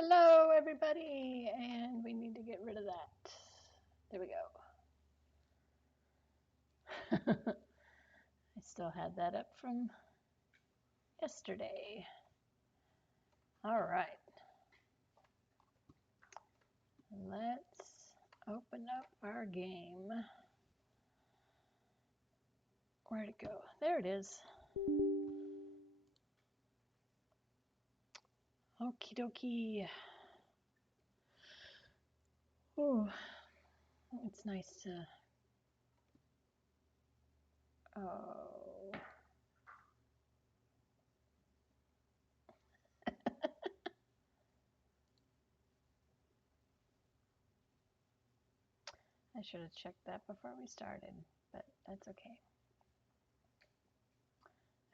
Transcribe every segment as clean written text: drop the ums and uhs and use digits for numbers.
Hello, everybody, and we need to get rid of that. There we go. I still had that up from yesterday. All right, let's open up our game. Where'd it go? There it is. Okie dokie. Ooh, it's nice to. Oh. I should have checked that before we started, but that's okay.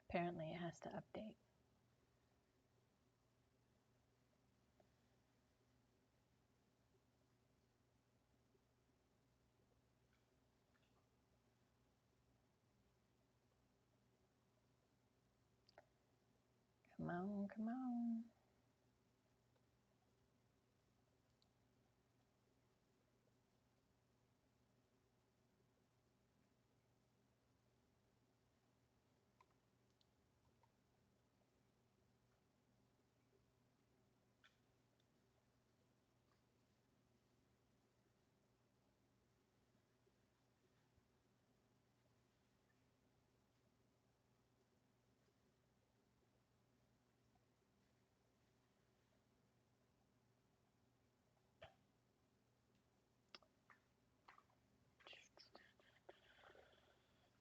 Apparently, it has to update. Come on, come on.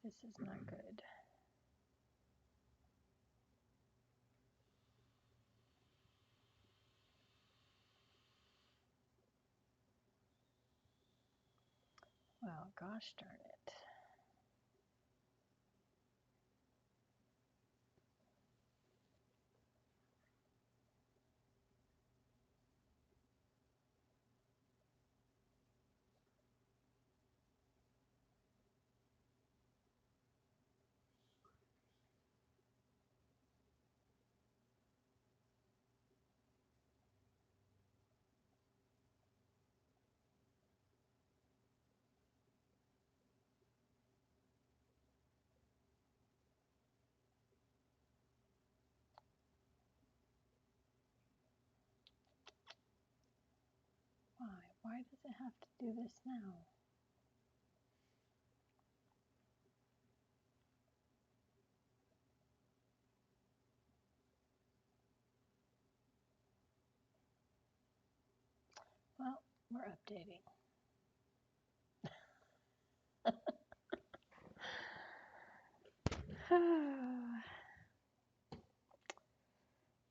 This is not good. Well, gosh darn it. Why? Why does it have to do this now? Well, we're updating.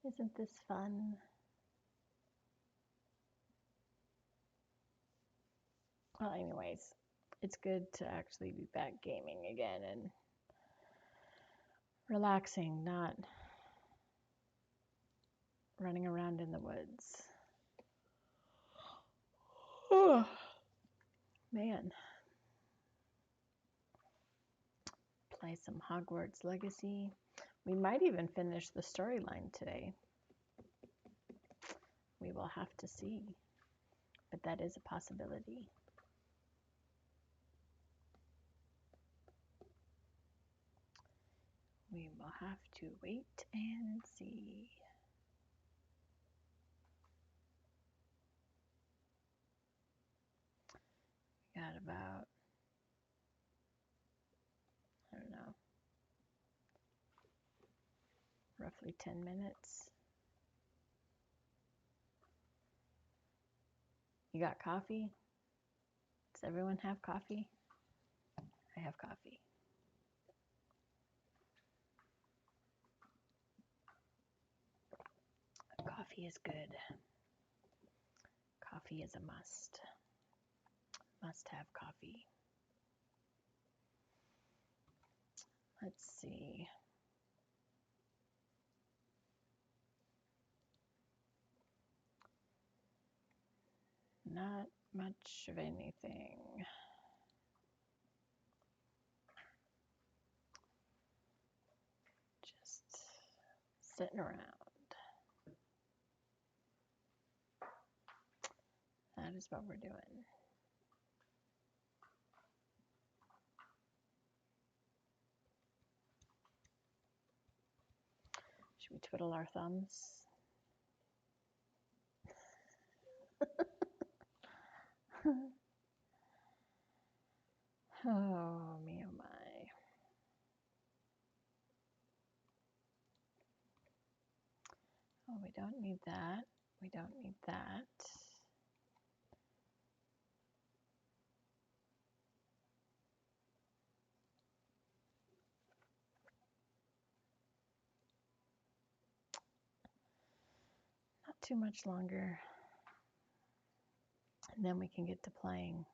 Isn't this fun? Well, anyways, it's good to actually be back gaming again and relaxing, not running around in the woods. Oh, man. Play some Hogwarts Legacy. We might even finish the storyline today. We will have to see. But that is a possibility. We will have to wait and see. We got about, I don't know, roughly 10 minutes. You got coffee? Does everyone have coffee? I have coffee. Coffee is good. Coffee is a must. Must have coffee. Let's see. Not much of anything. Just sitting around. that is what we're doing. Should we twiddle our thumbs? Oh, me, oh my. Oh, we don't need that. We don't need that. Not too much longer. And then we can get to playing.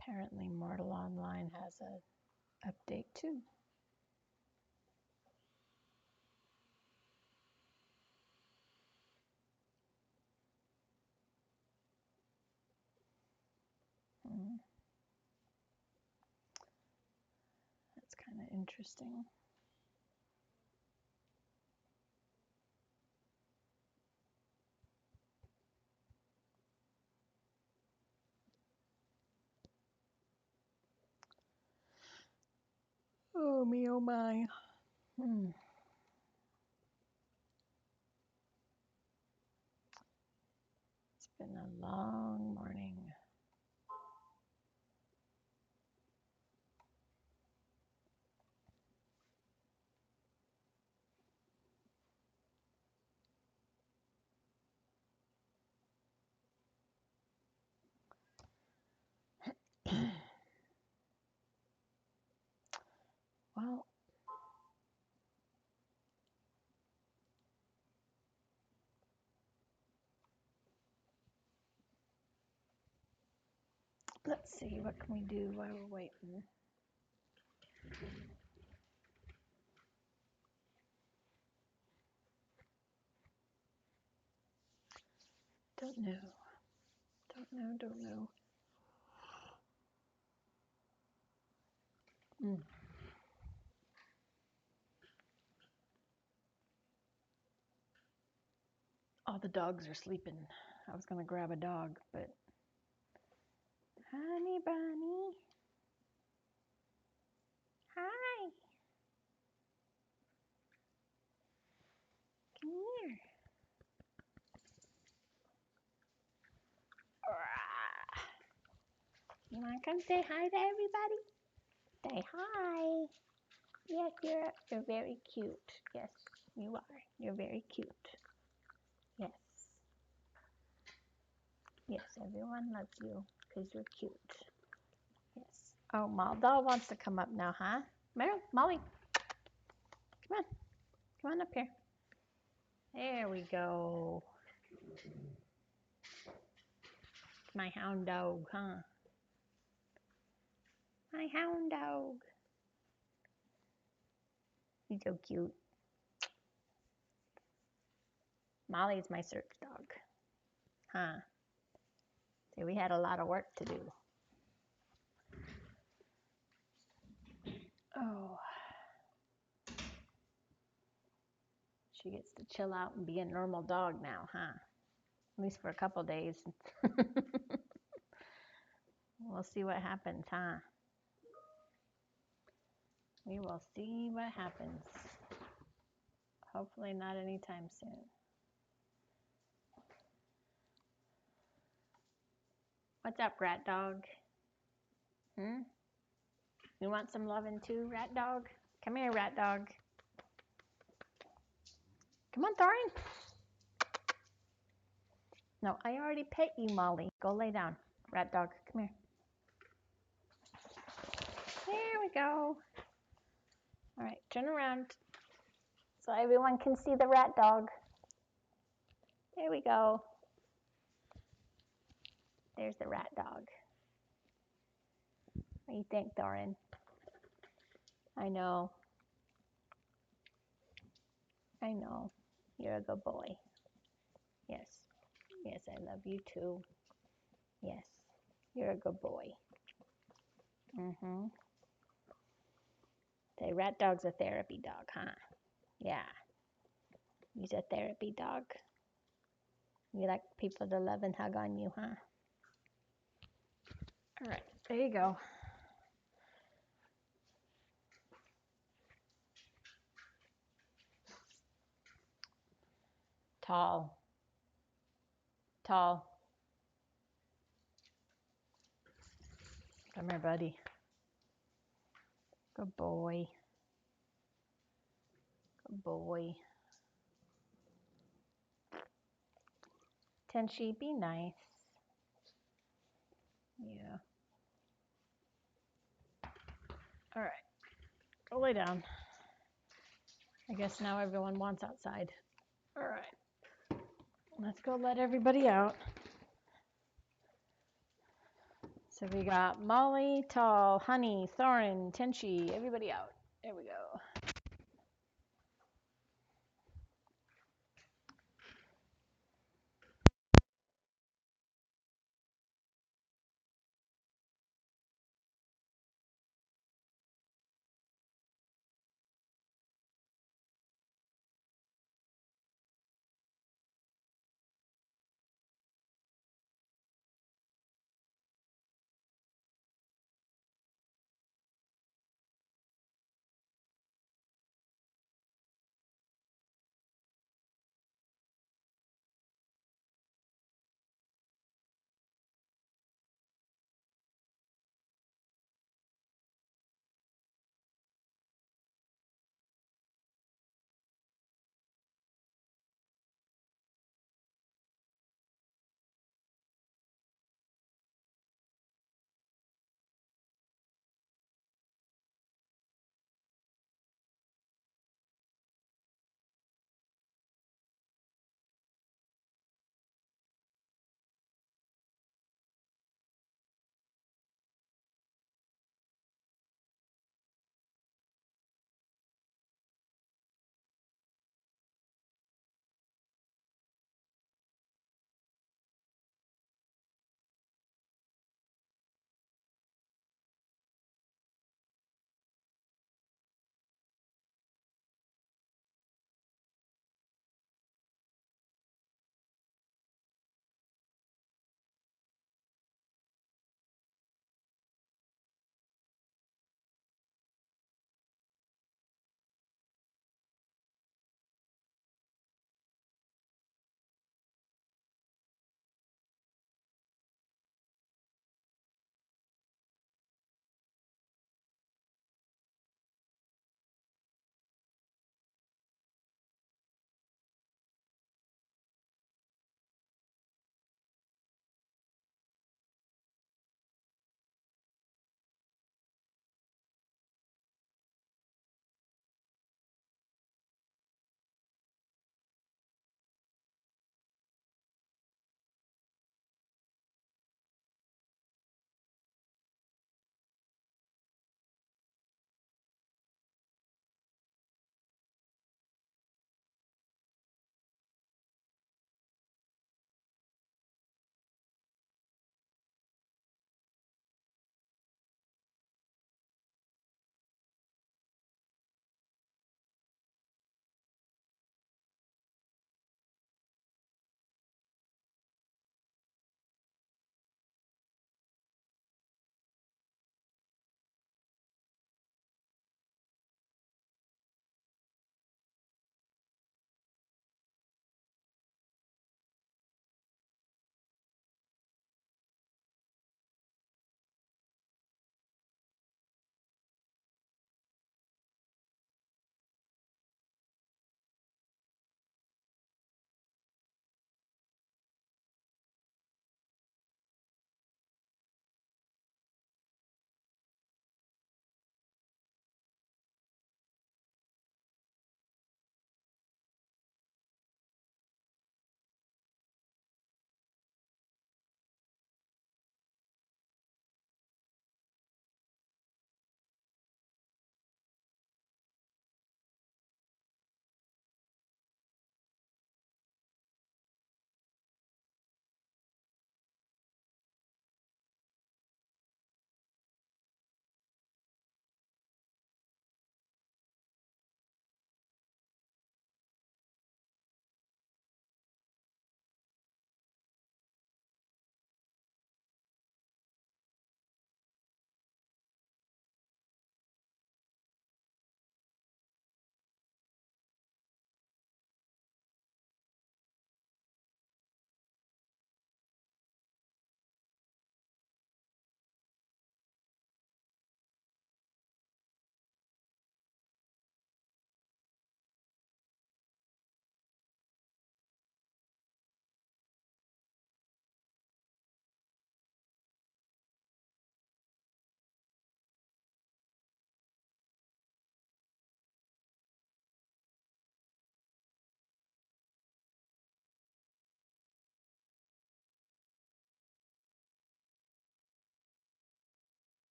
Apparently Mortal Online has an update too. That's kind of interesting. Oh me, oh my. It's been a long morning. Well, let's see, what can we do while we're waiting? Don't know. Don't know. All the dogs are sleeping. I was gonna grab a dog, but honey bunny. Hi. Come here. You wanna come say hi to everybody? Say hi. Yes, you're very cute. Yes, you are. You're very cute. Yes. Yes, everyone loves you because you're cute. Yes. Oh, Doll wants to come up now, huh? Molly, come on. Come on up here. There we go. My hound dog, huh? My hound dog. He's so cute. Molly's my search dog. Huh? See, we had a lot of work to do. Oh. She gets to chill out and be a normal dog now, huh? At least for a couple days. We'll see what happens, huh? We will see what happens. Hopefully not anytime soon. What's up, rat dog? You want some loving too, rat dog? Come here, rat dog. Come on, Thorin. No, I already pet you, Molly. Go lay down. Rat dog, come here. There we go. All right, turn around so everyone can see the rat dog. There we go. There's the rat dog. What do you think, Thorin? I know. I know. You're a good boy. Yes. Yes, I love you too. Yes. You're a good boy. Say, rat dog's a therapy dog, huh? Yeah. He's a therapy dog. You like people to love and hug on you, huh? All right, there you go. Tall. Tall. Come here, buddy. Good boy. Good boy. Tenchi, be nice. Yeah. All right. Go lay down. I guess now everyone wants outside. All right. Let's go let everybody out. So we got Molly, Tall, Honey, Thorin, Tenchi, everybody out. There we go.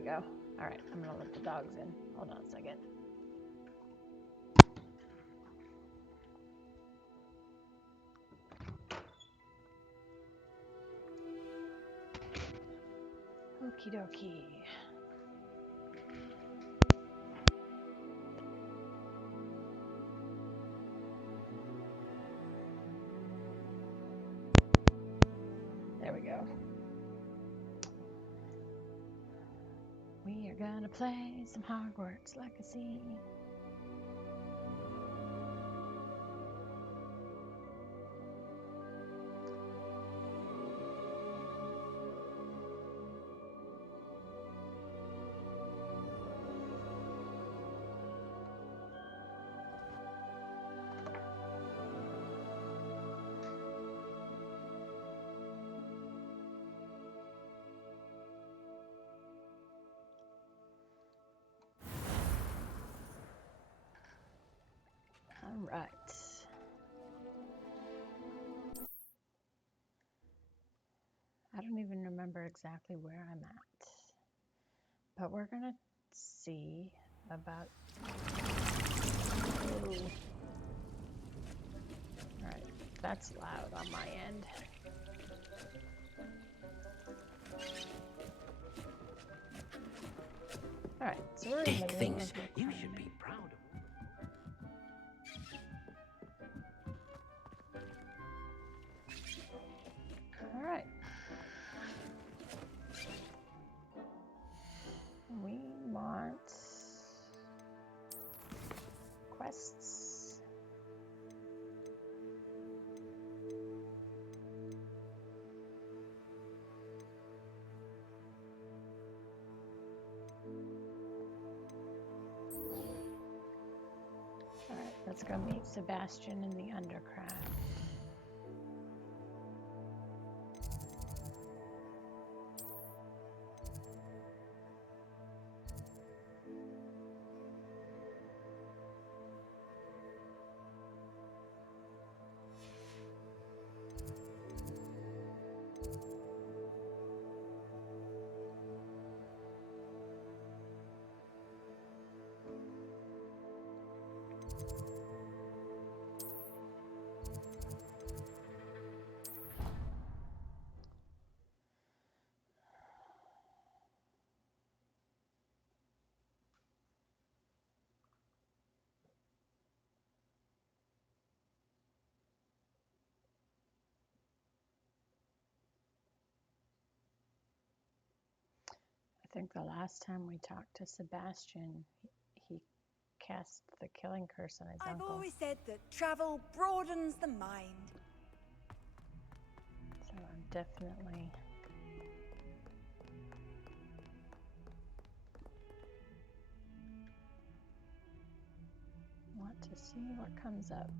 we go. All right, I'm gonna let the dogs in. Hold on a second. Okie dokie. There we go. We are gonna play some Hogwarts Legacy. All right. I don't even remember exactly where I'm at, but we're gonna see about. Ooh. All right, that's loud on my end. All right, so we're in Big the room things. of the You economy. should be proud of. All right. We want quests. All right, let's go meet Sebastian in the Undercraft. I think the last time we talked to Sebastian, he cast the killing curse on his I've uncle. always said that travel broadens the mind. So I'm definitely want to see what comes up.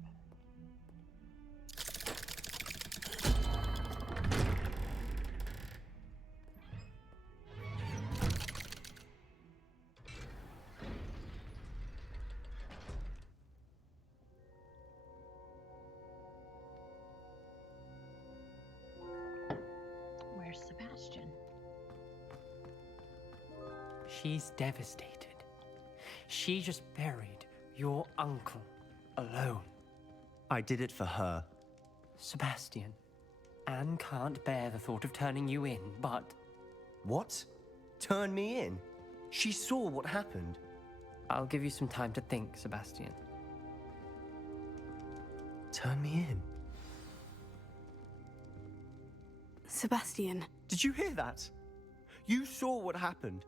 Where's Sebastian? She's devastated. She just buried your uncle alone. I did it for her. Sebastian, Anne can't bear the thought of turning you in, but What? Turn me in? She saw what happened. I'll give you some time to think, Sebastian. Turn me in? Sebastian. Did you hear that? You saw what happened.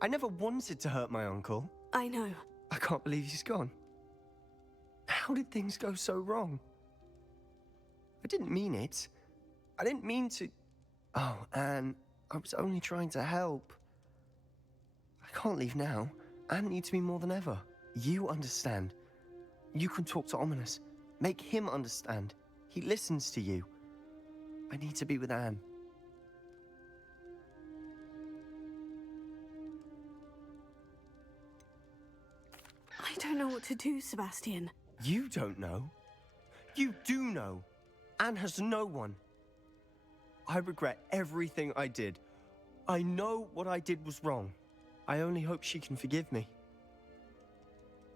I never wanted to hurt my uncle. I know. I can't believe he's gone. How did things go so wrong? I didn't mean it. I didn't mean to... Oh, Anne, I was only trying to help. I can't leave now. Anne needs me more than ever. You understand. You can talk to Ominous. Make him understand. He listens to you. I need to be with Anne. I don't know what to do, Sebastian. You don't know. You do know. Anne has no one. I regret everything I did. I know what I did was wrong. I only hope she can forgive me.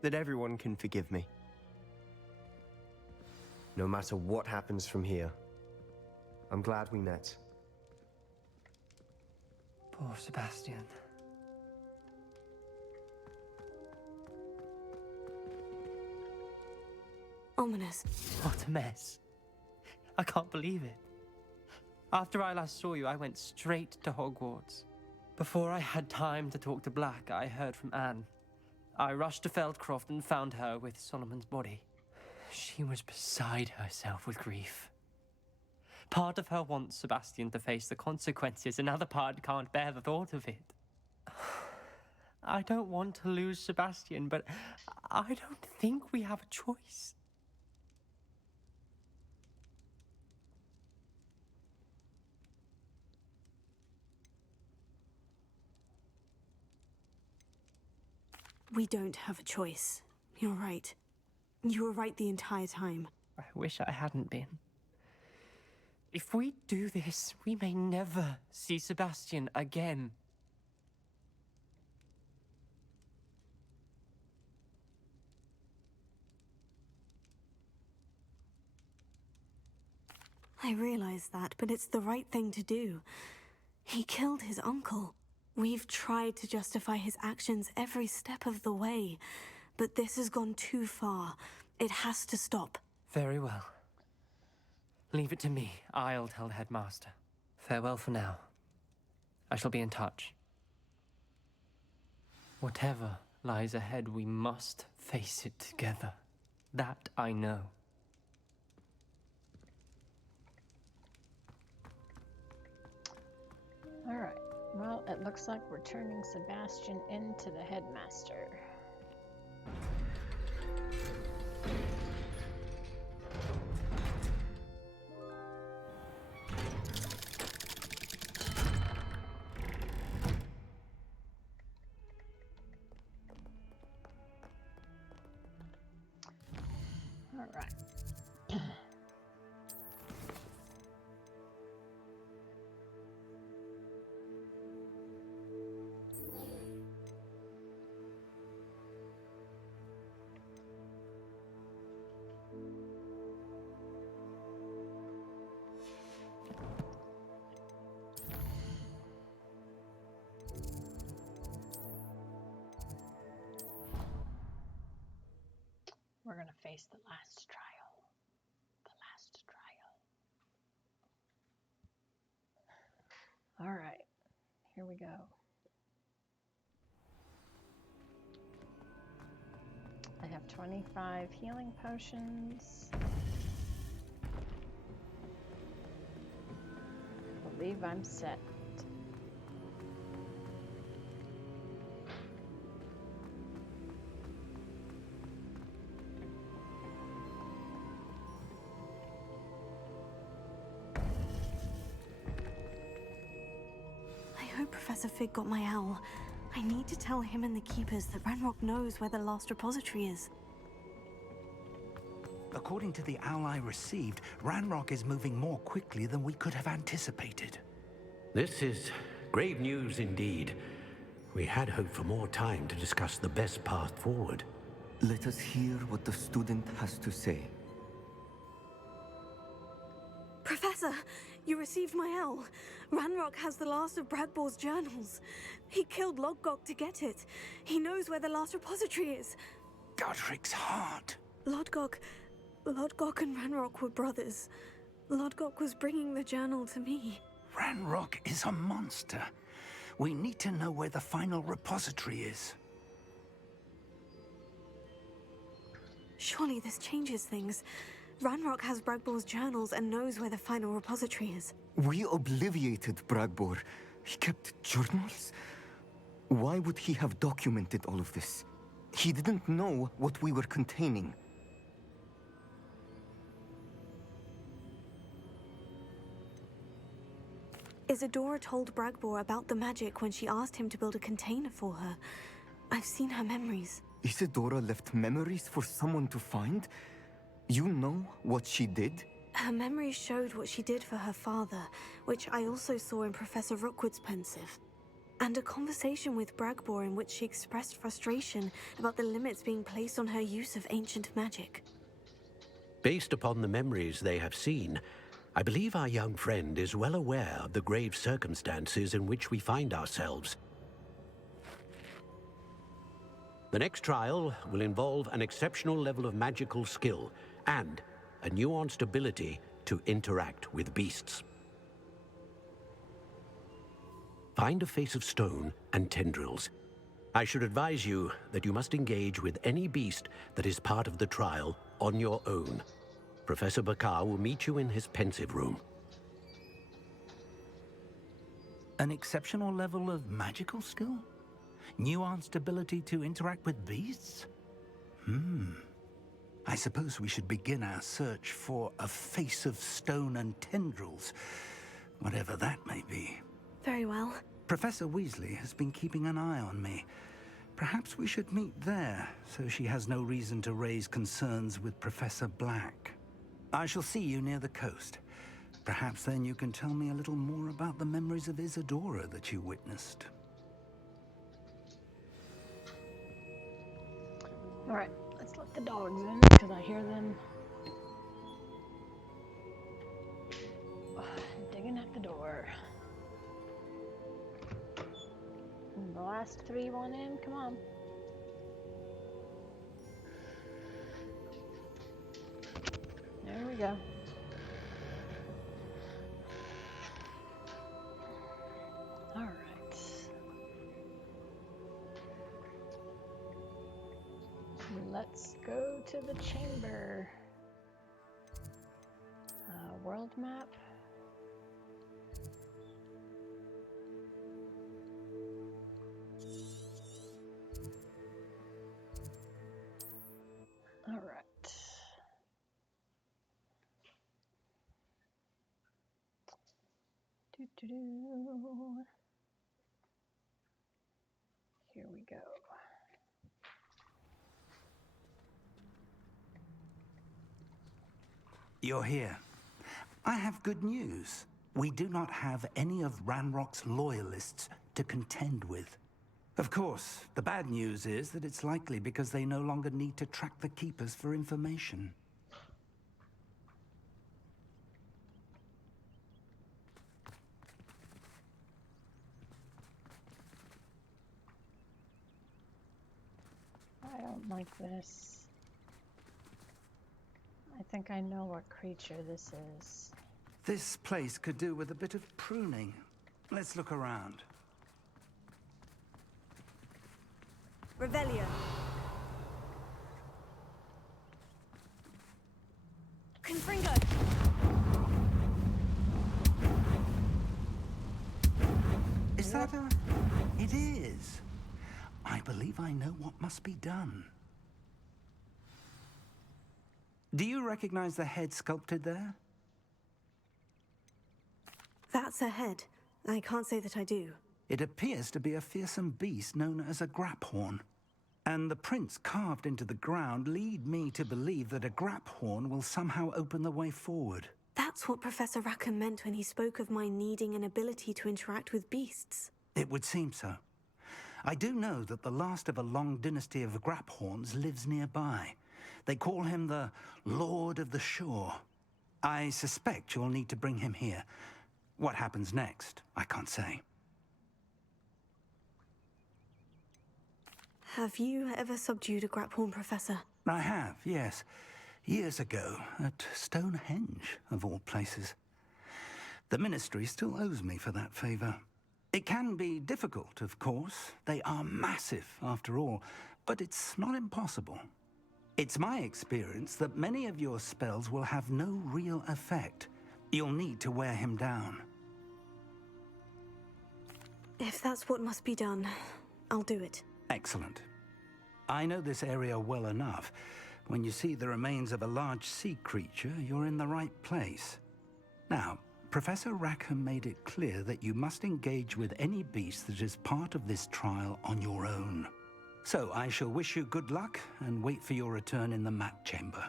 That everyone can forgive me. No matter what happens from here, I'm glad we met. Poor Sebastian. Ominous. What a mess. I can't believe it. After I last saw you, I went straight to Hogwarts. Before I had time to talk to Black, I heard from Anne. I rushed to Feldcroft and found her with Solomon's body. She was beside herself with grief. Part of her wants Sebastian to face the consequences, another part can't bear the thought of it. I don't want to lose Sebastian, but I don't think we have a choice. We don't have a choice. You're right. You were right the entire time. I wish I hadn't been. If we do this, we may never see Sebastian again. I realize that, but it's the right thing to do. He killed his uncle. We've tried to justify his actions every step of the way, but this has gone too far. It has to stop. Very well. Leave it to me. I'll tell the headmaster. Farewell for now. I shall be in touch. Whatever lies ahead, we must face it together. That I know. All right. Well, it looks like we're turning Sebastian into the headmaster. All right. We're going to face the last trial. The last trial. All right. Here we go. I have 25 healing potions. I believe I'm set. I hope Professor Fig got my owl. I need to tell him and the Keepers that Ranrock knows where the last repository is. According to the owl I received, Ranrock is moving more quickly than we could have anticipated. This is grave news indeed. We had hoped for more time to discuss the best path forward. Let us hear what the student has to say. Professor, you received my owl. Ranrock has the last of Bradbor's journals. He killed Lodgok to get it. He knows where the last repository is. Godric's heart. Lodgok and Ranrock were brothers. Lodgok was bringing the journal to me. Ranrock is a monster. We need to know where the final repository is. Surely this changes things. Ranrock has Bradbor's journals and knows where the final repository is. We obliviated Bradbor. He kept journals? Why would he have documented all of this? He didn't know what we were containing. Isadora told Bragbor about the magic when she asked him to build a container for her. I've seen her memories. Isadora left memories for someone to find? You know what she did? Her memories showed what she did for her father, which I also saw in Professor Rookwood's pensive. and a conversation with Bragbor in which she expressed frustration about the limits being placed on her use of ancient magic. Based upon the memories they have seen, I believe our young friend is well aware of the grave circumstances in which we find ourselves. The next trial will involve an exceptional level of magical skill and a nuanced ability to interact with beasts. Find a face of stone and tendrils. I should advise you that you must engage with any beast that is part of the trial on your own. Professor Bakar will meet you in his pensive room. An exceptional level of magical skill? Nuanced ability to interact with beasts? I suppose we should begin our search for a face of stone and tendrils, whatever that may be. Very well. Professor Weasley has been keeping an eye on me. Perhaps we should meet there, so she has no reason to raise concerns with Professor Black. I shall see you near the coast. Perhaps then you can tell me a little more about the memories of Isadora that you witnessed. All right, let's let the dogs in because I hear them digging at the door. And the last 3 want in. Come on. There we go. All right. Let's go to the chamber. World map. All right. Here we go. You're here. I have good news. We do not have any of Ranrock's loyalists to contend with. Of course, the bad news is that it's likely because they no longer need to track the Keepers for information. I don't like this. I think I know what creature this is. This place could do with a bit of pruning. Let's look around. Revelio. Confringo! Is that a... It is. I believe I know what must be done. Do you recognize the head sculpted there? That's a head. I can't say that I do. It appears to be a fearsome beast known as a Graphorn. And the prints carved into the ground lead me to believe that a Graphorn will somehow open the way forward. That's what Professor Rackham meant when he spoke of my needing an ability to interact with beasts. It would seem so. I do know that the last of a long dynasty of Graphorns lives nearby. They call him the Lord of the Shore. I suspect you'll need to bring him here. What happens next, I can't say. Have you ever subdued a Graphorn, Professor? I have, yes. Years ago, at Stonehenge, of all places. The Ministry still owes me for that favor. It can be difficult, of course. They are massive, after all, but it's not impossible. It's my experience that many of your spells will have no real effect. You'll need to wear him down. If that's what must be done, I'll do it. Excellent. I know this area well enough. When you see the remains of a large sea creature, you're in the right place. Now, Professor Rackham made it clear that you must engage with any beast that is part of this trial on your own. So I shall wish you good luck and wait for your return in the map chamber.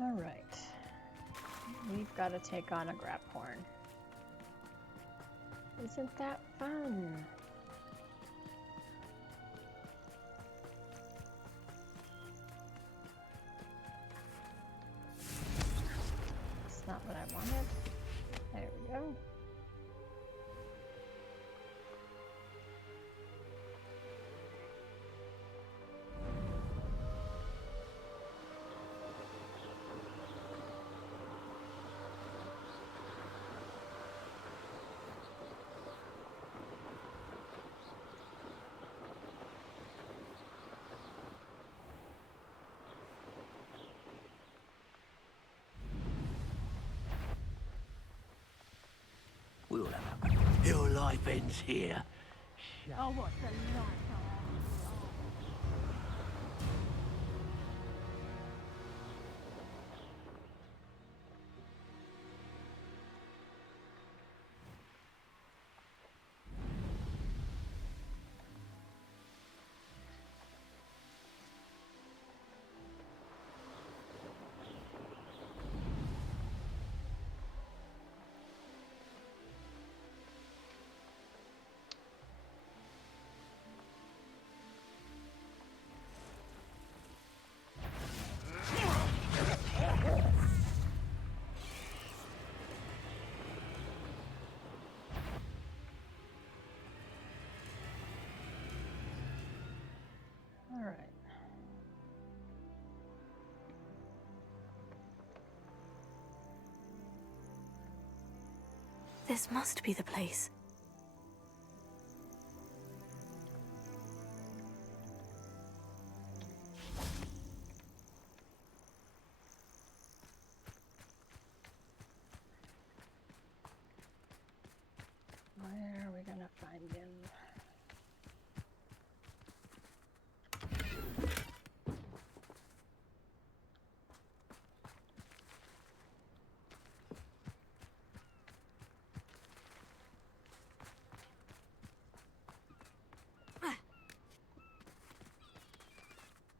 All right. we've got to take on a Graphorn. Isn't that fun? It's not what I wanted. There we go. We'll have your life ends here. Oh, what the light? All right. This must be the place. Where are we gonna find him?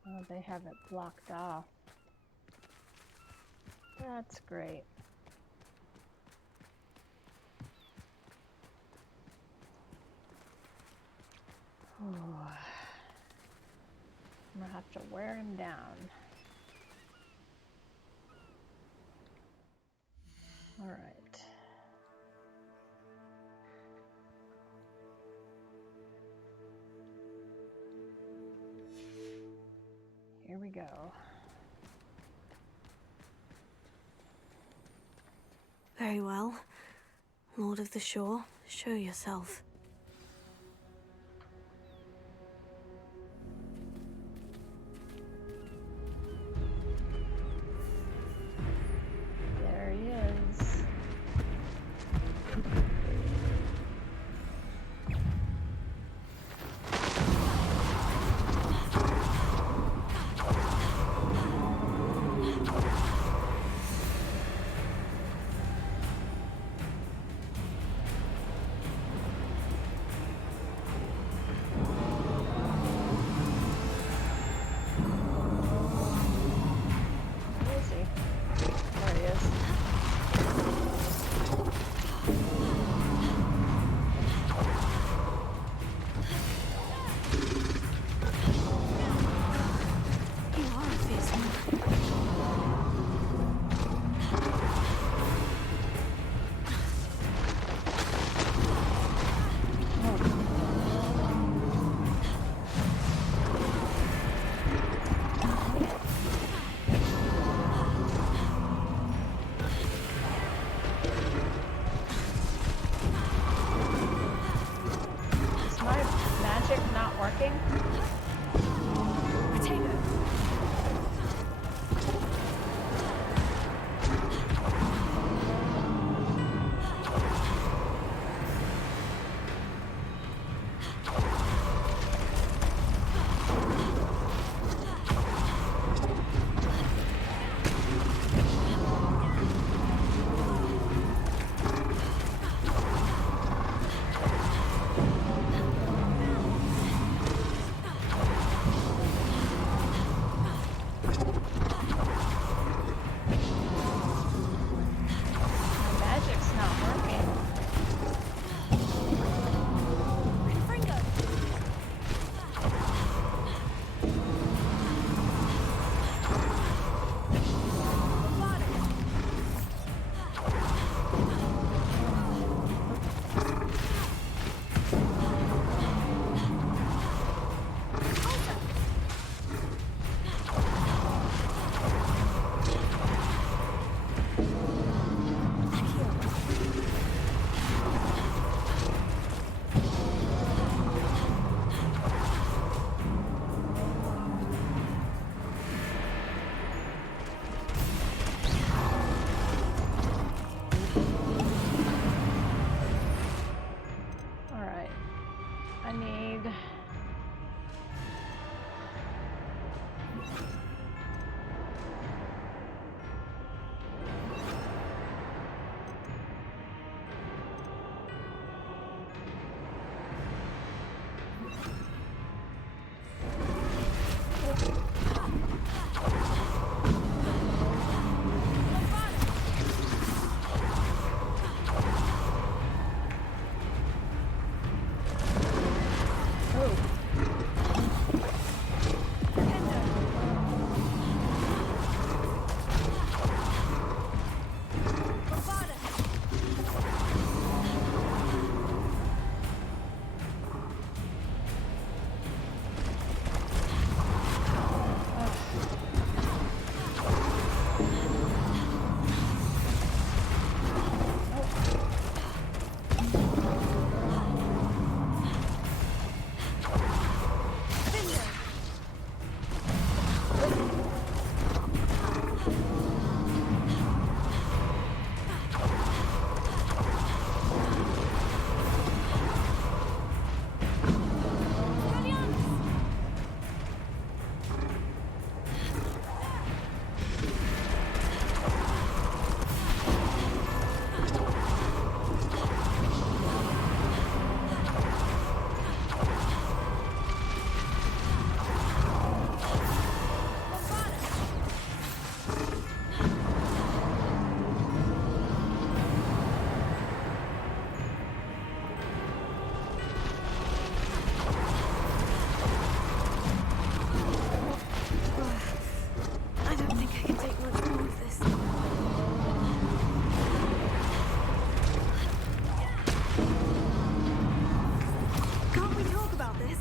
Oh, they have it blocked off. That's great. Ooh. I'm gonna have to wear him down. All right. Here we go. Very well. Lord of the Shore, show yourself. There he is. Where is he? There he is. You are a fierce one. Is my magic not working? Potato. I need. I don't think I can take much more of this. Can't we talk about this?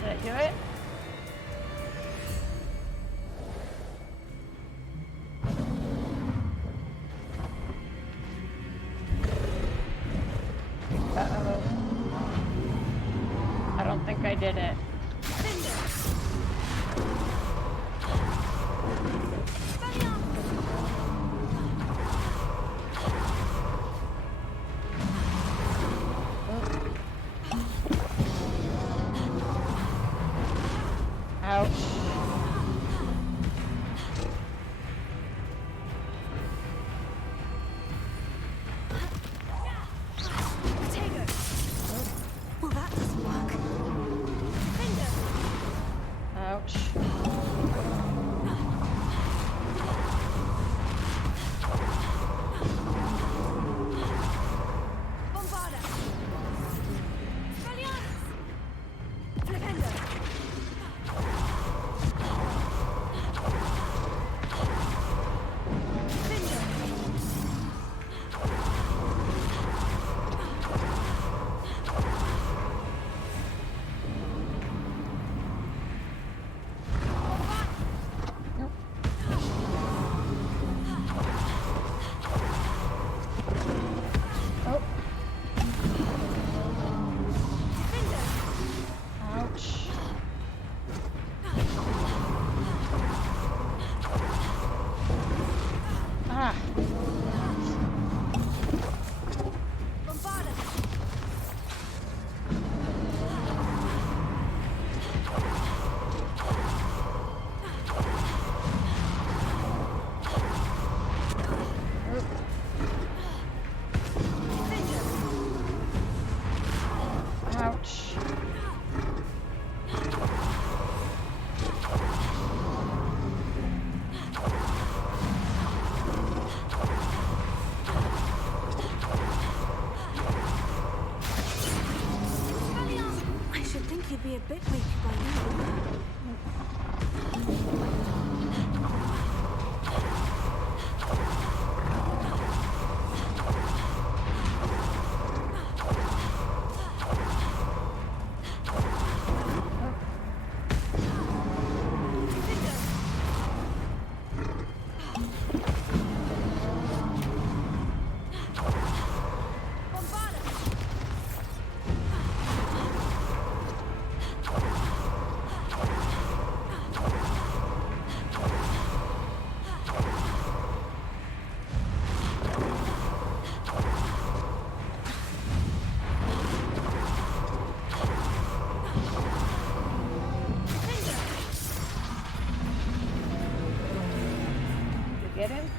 Did I do it? Uh-oh. I don't think I did it. Ouch. Well, that doesn't work. Ouch. he'd be a bit weak by now. Get him?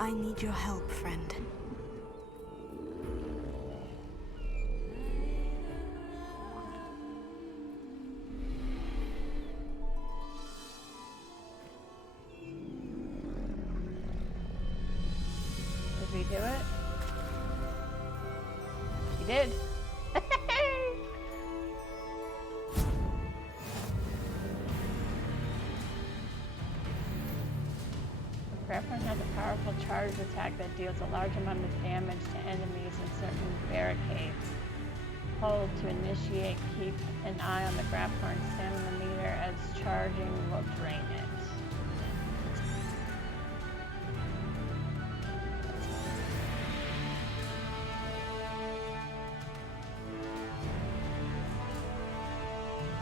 I need your help, friend. Did we do it? We did. The Grapphorn has a powerful charged attack that deals a large amount of damage to enemies in certain barricades. Hold to initiate. Keep an eye on the Grapphorn stamina meter as charging will drain it.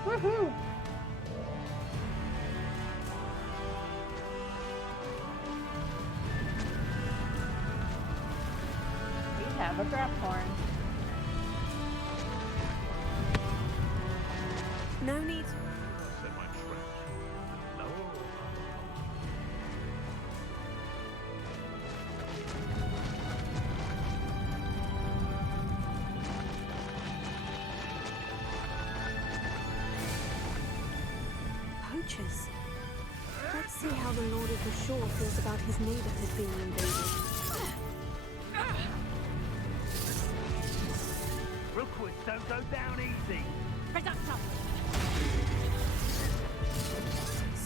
Woohoo! We have a Grapphorn. No need. Poachers. Let's see how the Lord of the Shore feels about his neighborhood being invaded. Rookwood, don't go down easy.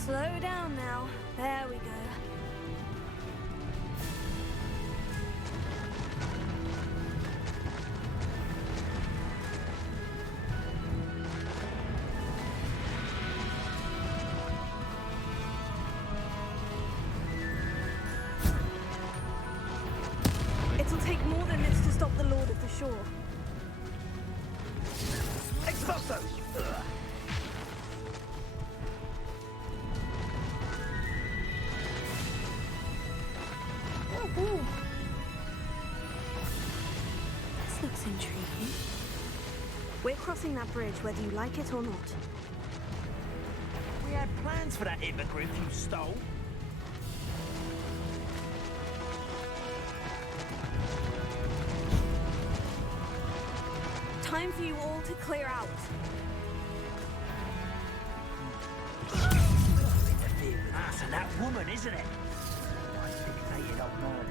Slow down now. There we go. It'll take more than this to stop the Lord of the Shore. Expulsos! This looks intriguing. We're crossing that bridge whether you like it or not. We had plans for that hippogriff you stole. Time for you all to clear out. That's that woman, isn't it? Nice fixated old Merlin.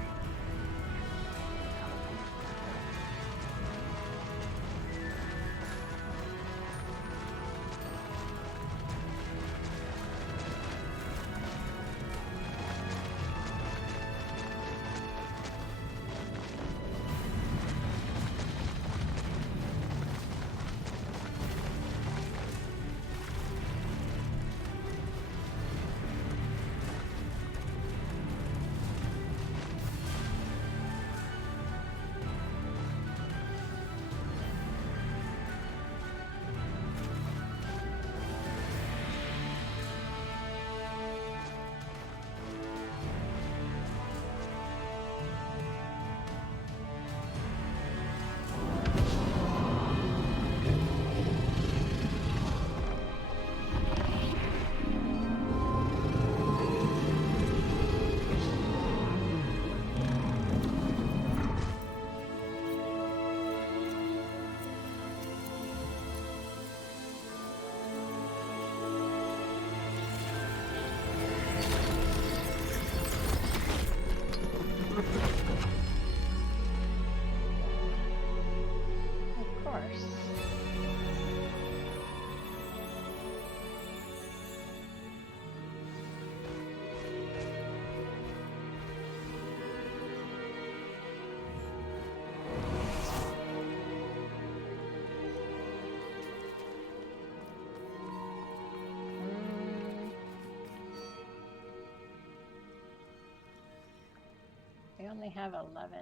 only have 11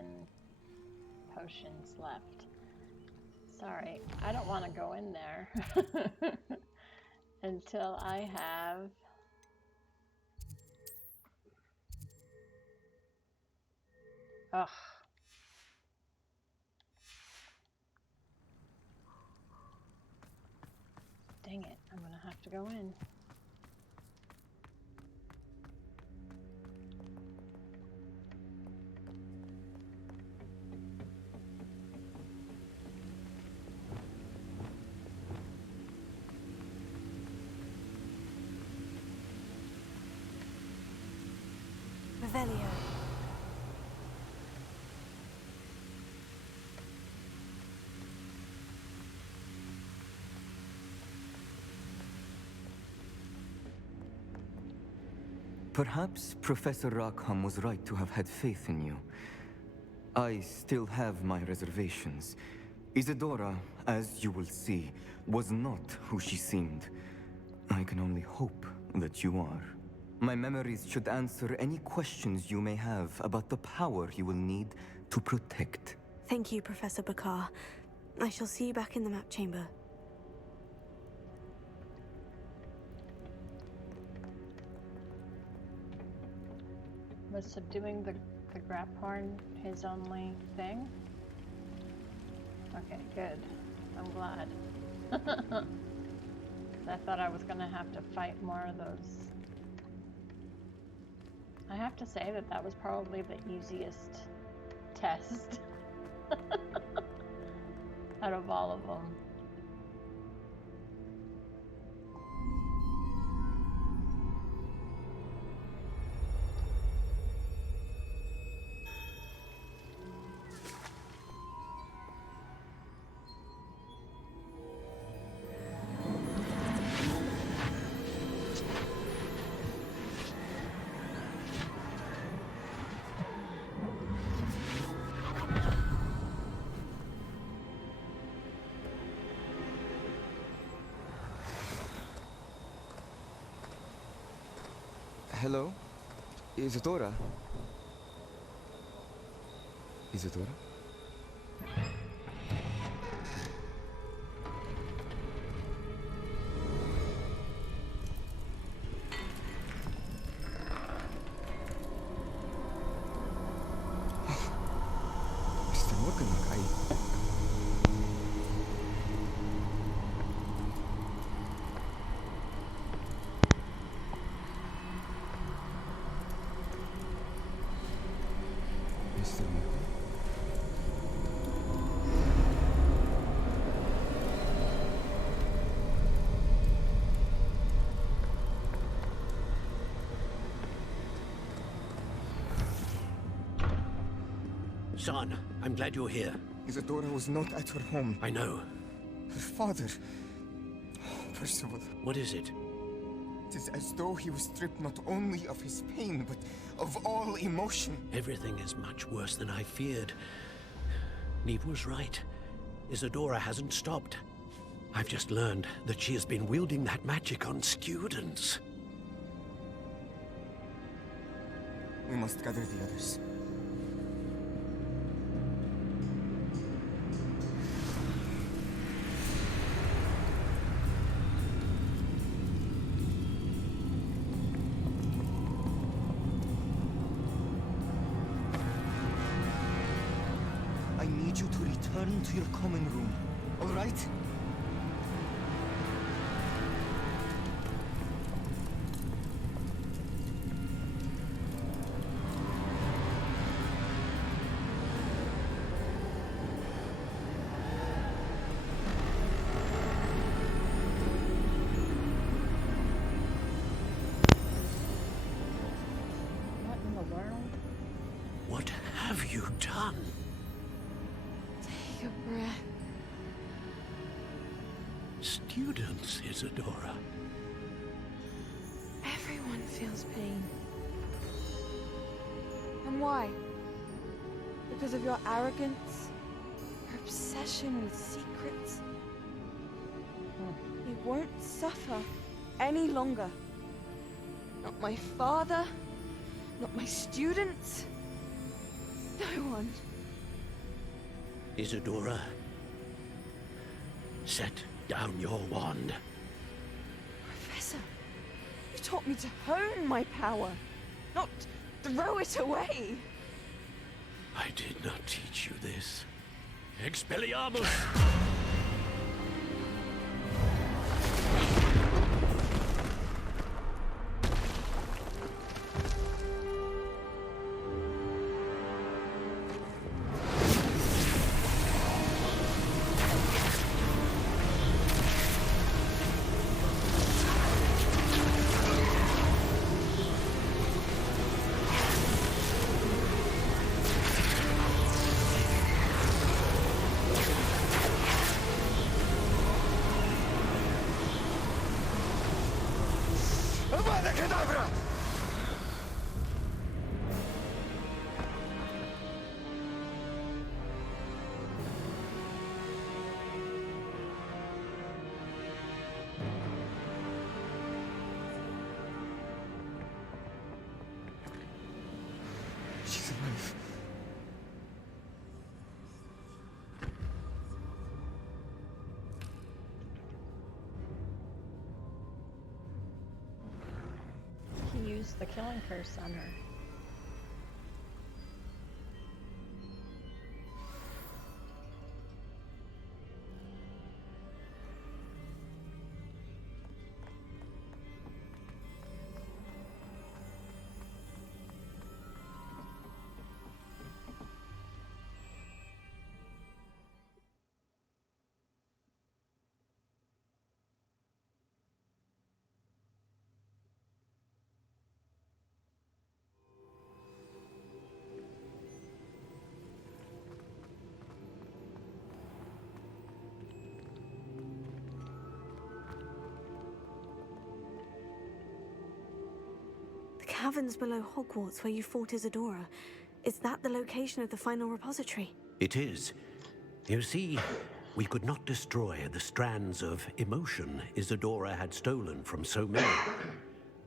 potions left. Sorry, I don't want to go in there until I have... Ugh. Dang it, I'm gonna have to go in. Revelio. Perhaps Professor Rackham was right to have had faith in you. I still have my reservations. Isadora, as you will see, was not who she seemed. I can only hope that you are. My memories should answer any questions you may have about the power you will need to protect. Thank you, Professor Bakar. I shall see you back in the map chamber. Was subduing the Graphorn his only thing? Okay, good. I'm glad. I thought I was gonna have to fight more of those. I have to say that that was probably the easiest test out of all of them. Hello? Isadora? Isadora? Mr. Morganlock, Mr. Morgan? Son, I'm glad you're here. Isadora was not at her home. I know. Her father... Percival. What is it? It is as though he was stripped not only of his pain, but of all emotion. Everything is much worse than I feared. Neve was right. Isadora hasn't stopped. I've just learned that she has been wielding that magic on students. We must gather the others. I need you to return to your common room, all right? What in the world? What have you done? Take a breath. Students, Isadora. Everyone feels pain. And why? Because of your arrogance? Your obsession with secrets? You won't suffer any longer. Not my father, not my students. No one. Isadora, set down your wand. Professor, you taught me to hone my power, not throw it away. I did not teach you this. Expelliarmus! Avada Kedavra! She's alive. He used the killing curse on her. The caverns below Hogwarts where you fought Isadora. Is that the location of the final repository? It is. You see, we could not destroy the strands of emotion Isadora had stolen from so many.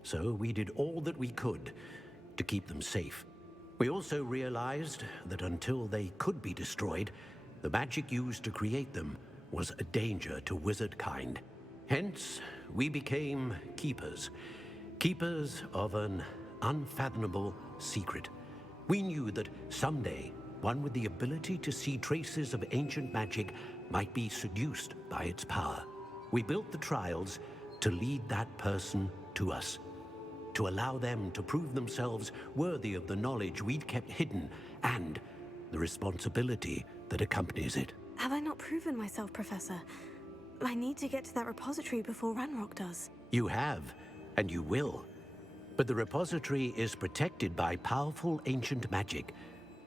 So we did all that we could to keep them safe. We also realized that until they could be destroyed, the magic used to create them was a danger to wizard kind. Hence, we became keepers. Keepers of an unfathomable secret. We knew that someday, one with the ability to see traces of ancient magic might be seduced by its power. We built the trials to lead that person to us, to allow them to prove themselves worthy of the knowledge we'd kept hidden and the responsibility that accompanies it. Have I not proven myself, Professor? I need to get to that repository before Ranrock does. You have, and you will. But the repository is protected by powerful ancient magic.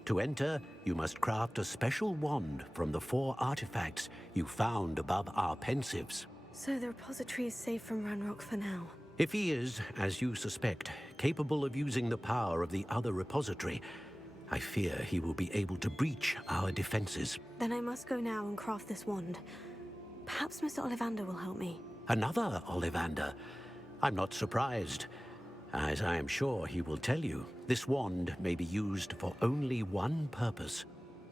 To enter, you must craft a special wand from the 4 artifacts you found above our pensives. So the repository is safe from Ranrock for now. If he is, as you suspect, capable of using the power of the other repository, I fear he will be able to breach our defenses. Then I must go now and craft this wand. Perhaps Mr. Ollivander will help me. Another Ollivander? I'm not surprised. As I am sure he will tell you, this wand may be used for only one purpose.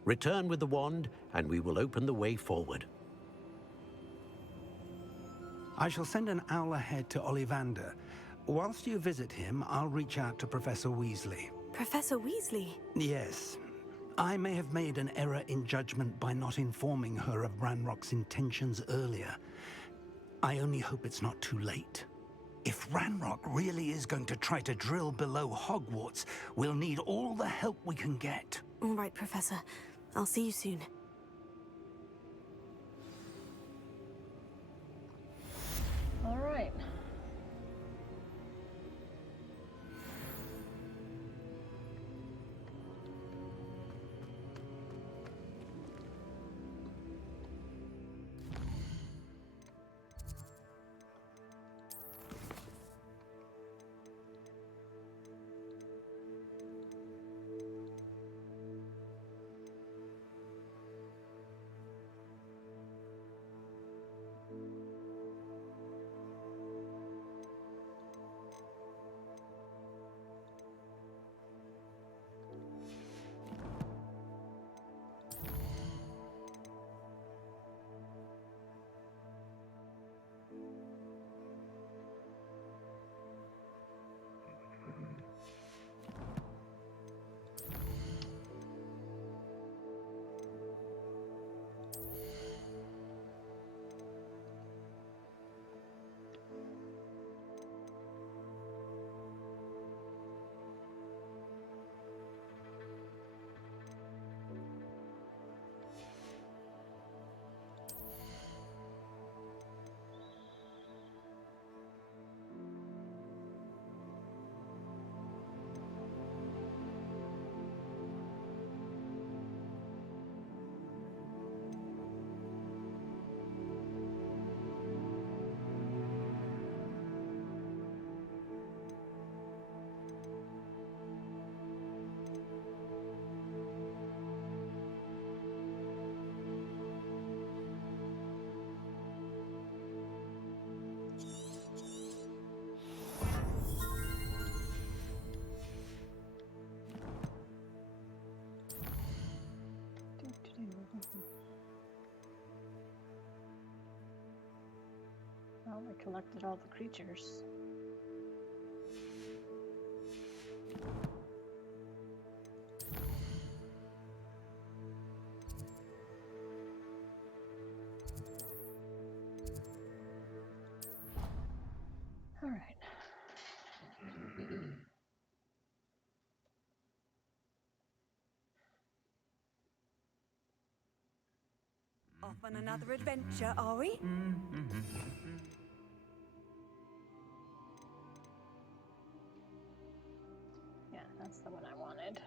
Return with the wand, and we will open the way forward. I shall send an owl ahead to Ollivander. Whilst you visit him, I'll reach out to Professor Weasley. Professor Weasley? Yes. I may have made an error in judgment by not informing her of Ranrock's intentions earlier. I only hope it's not too late. If Ranrock really is going to try to drill below Hogwarts, we'll need all the help we can get. All right, Professor. I'll see you soon. All right. Well, we collected all the creatures. All right. Off on another adventure, are we? Yeah, that's the one I wanted.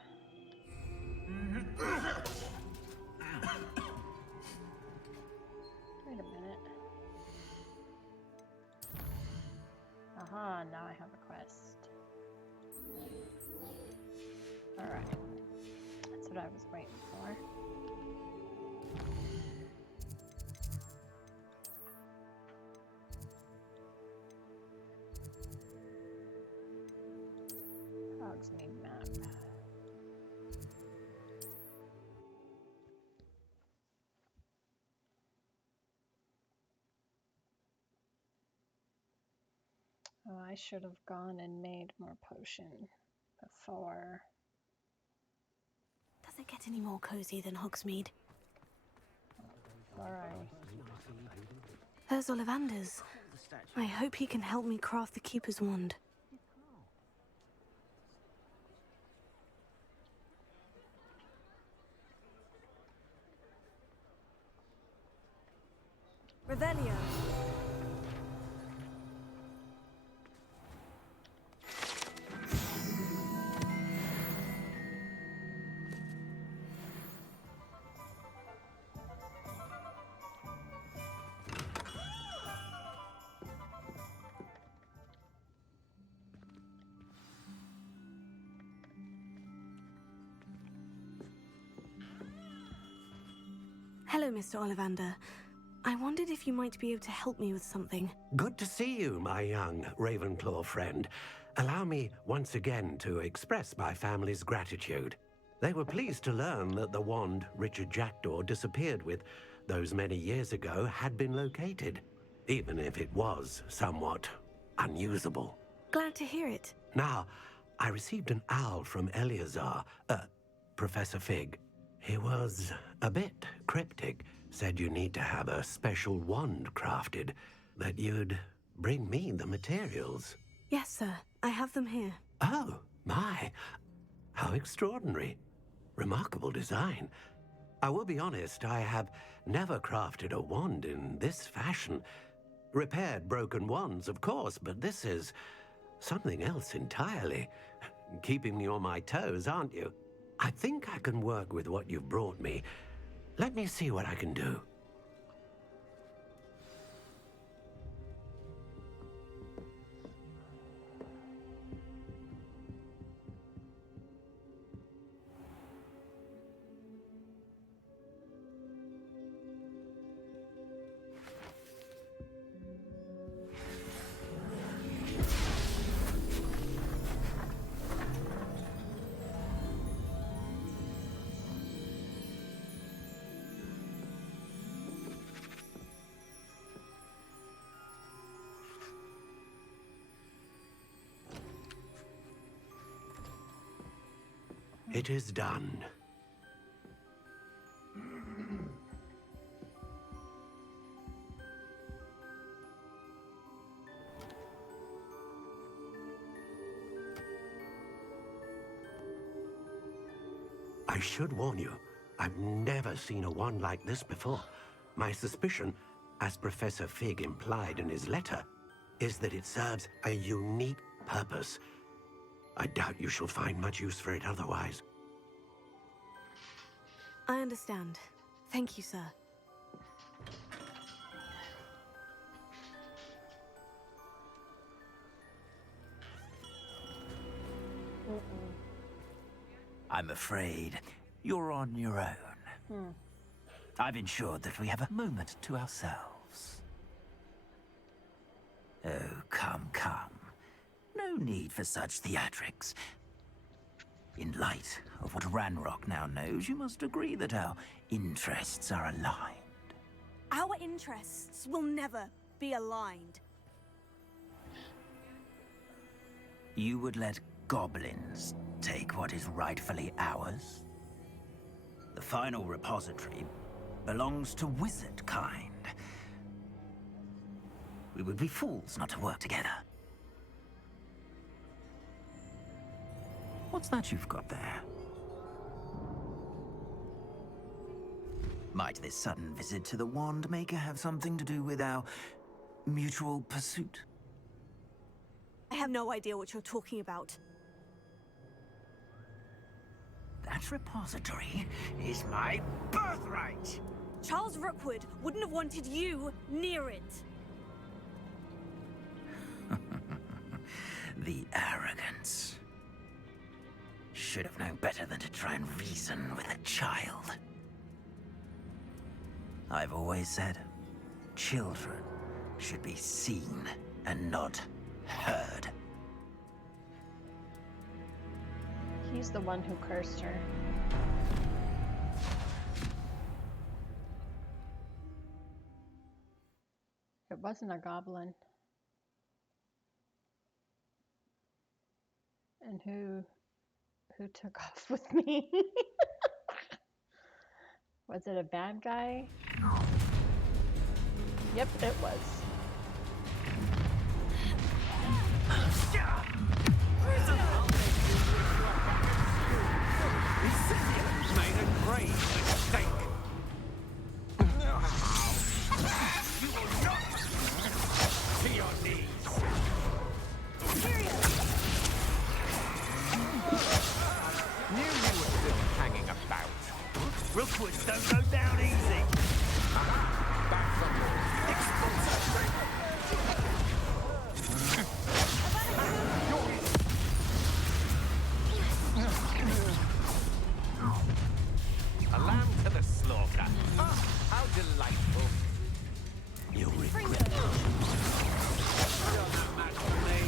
Wait a minute. Aha, now I have a quest. Alright. That's what I was waiting for. Hogsmeade map. Oh, I should have gone and made more potion before. Does it get any more cozy than Hogsmeade? Alright. There's Ollivander's. I hope he can help me craft the Keeper's Wand. Revelio. Hello, Mr. Ollivander. I wondered if you might be able to help me with something. Good to see you, my young Ravenclaw friend. Allow me once again to express my family's gratitude. They were pleased to learn that the wand Richard Jackdaw disappeared with those many years ago had been located, even if it was somewhat unusable. Glad to hear it. Now, I received an owl from Eleazar, Professor Fig. He was a bit cryptic. Said you need to have a special wand crafted, that you'd bring me the materials. Yes, sir. I have them here. Oh, my. How extraordinary. Remarkable design. I will be honest, I have never crafted a wand in this fashion. Repaired broken wands, of course, but this is something else entirely. Keeping me on my toes, aren't you? I think I can work with what you've brought me. Let me see what I can do. It is done. I should warn you, I've never seen a wand like this before. My suspicion, as Professor Fig implied in his letter, is that it serves a unique purpose. I doubt you shall find much use for it otherwise. I understand. Thank you, sir. I'm afraid you're on your own. I've ensured that we have a moment to ourselves. Oh, come, come. No need for such theatrics. In light of what Ranrock now knows, you must agree that our interests are aligned. Our interests will never be aligned. You would let goblins take what is rightfully ours? The final repository belongs to wizard kind. We would be fools not to work together. What's that you've got there? Might this sudden visit to the Wand Maker have something to do with our mutual pursuit? I have no idea what you're talking about. That repository is my birthright! Charles Rookwood wouldn't have wanted you near it. The arrogance. Should have known better than to try and reason with a child. I've always said, children should be seen and not heard. He's the one who cursed her. It wasn't a goblin. And who took off with me? Was it a bad guy? Yep, it was. Made a grave mistake. You will not to your knees. Knew you were still hanging about. Rookwoods don't go down easy. Back from a lamb to the slaughter. Ah, how delightful. You'll regret. You're no match for me.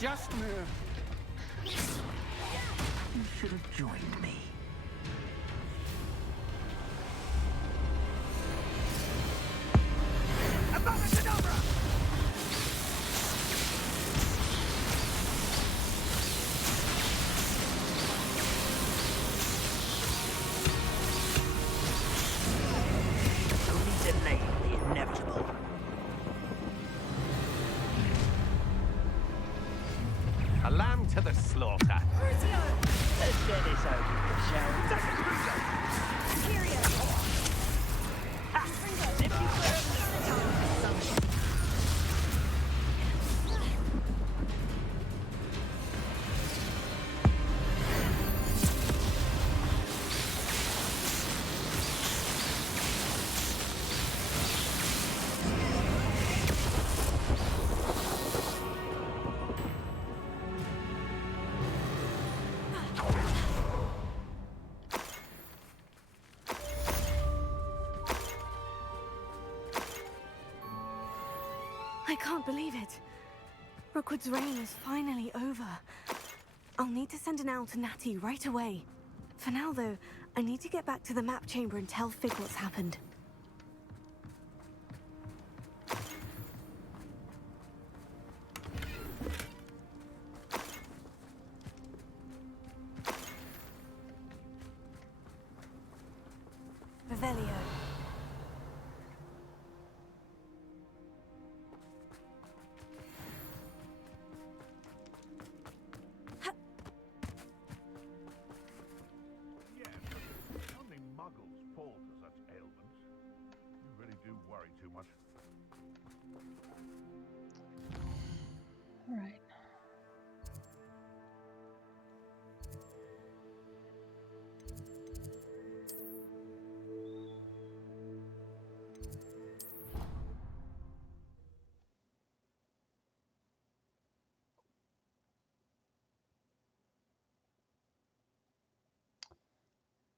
Just... You should have joined me. Abracadabra! Only delay the inevitable. A lamb to the slaughter. Let's get this over with, shall we? Take it, Crusoe! Ha! If you put I can't believe it. Rookwood's reign is finally over. I'll need to send an owl to Natty right away. For now, though, I need to get back to the map chamber and tell Fig what's happened. Revelio. worry too much. All right.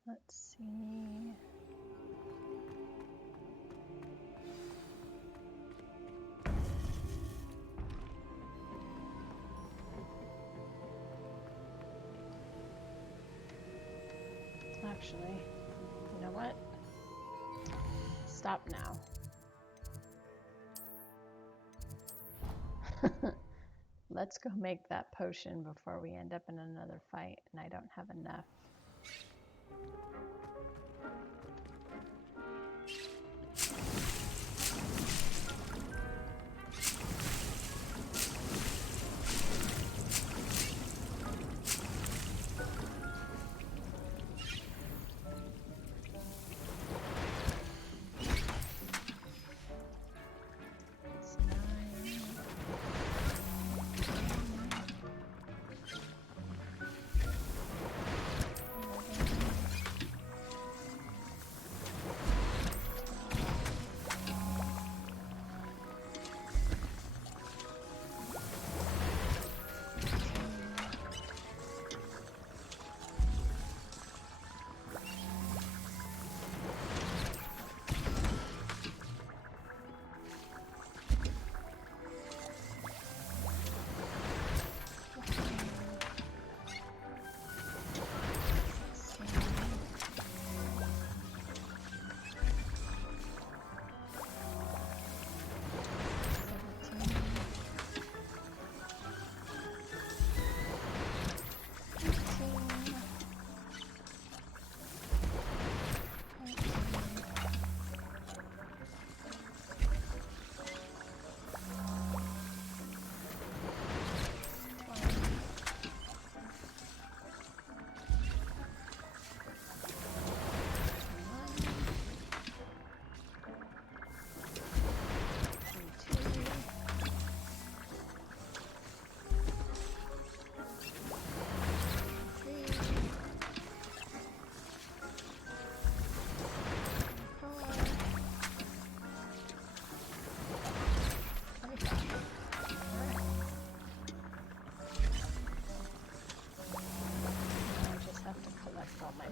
Let's see. Actually, you know what? Stop now. Let's go make that potion before we end up in another fight and I don't have enough.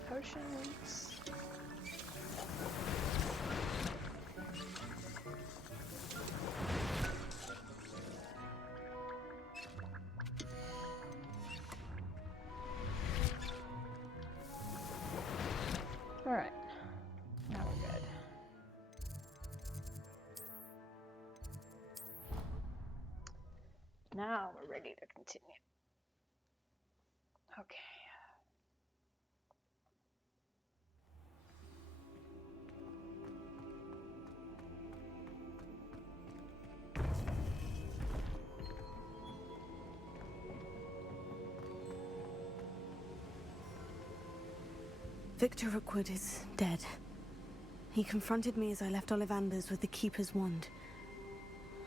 Potions. All right, now we're good. Now we're ready to continue. Okay. Victor Rookwood is dead. He confronted me as I left Ollivanders with the Keeper's wand.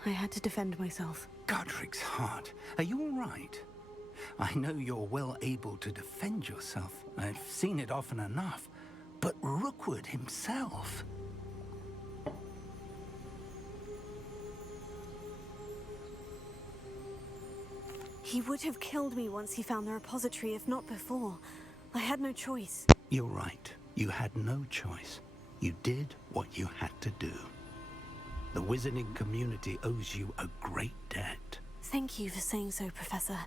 I had to defend myself. Godric's heart. Are you all right? I know you're well able to defend yourself. I've seen it often enough. But Rookwood himself... He would have killed me once he found the repository, if not before. I had no choice. You're right. You had no choice. You did what you had to do. The wizarding community owes you a great debt. Thank you for saying so, Professor.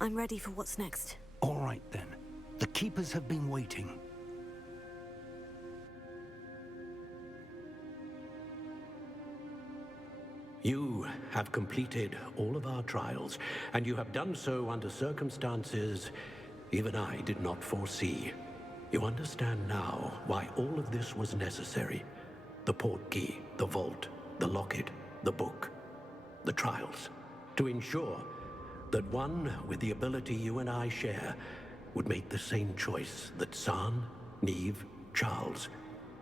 I'm ready for what's next. All right, then. The Keepers have been waiting. You have completed all of our trials, and you have done so under circumstances even I did not foresee. You understand now why all of this was necessary. The portkey, the vault, the locket, the book, the trials. To ensure that one with the ability you and I share would make the same choice that Zaan, Niamh, Charles,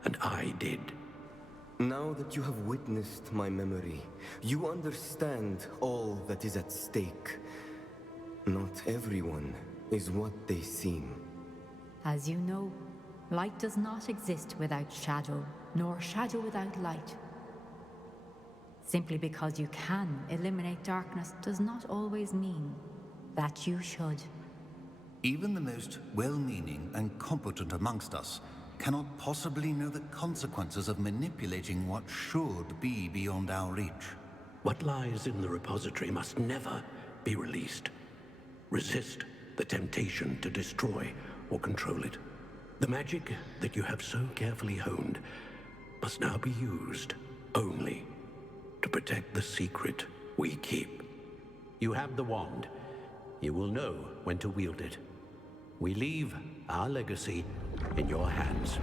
and I did. Now that you have witnessed my memory, you understand all that is at stake. Not everyone is what they seem. As you know, light does not exist without shadow, nor shadow without light. Simply because you can eliminate darkness does not always mean that you should. Even the most well-meaning and competent amongst us cannot possibly know the consequences of manipulating what should be beyond our reach. What lies in the repository must never be released. Resist the temptation to destroy or control it. The magic that you have so carefully honed must now be used only to protect the secret we keep. You have the wand. You will know when to wield it. We leave our legacy in your hands.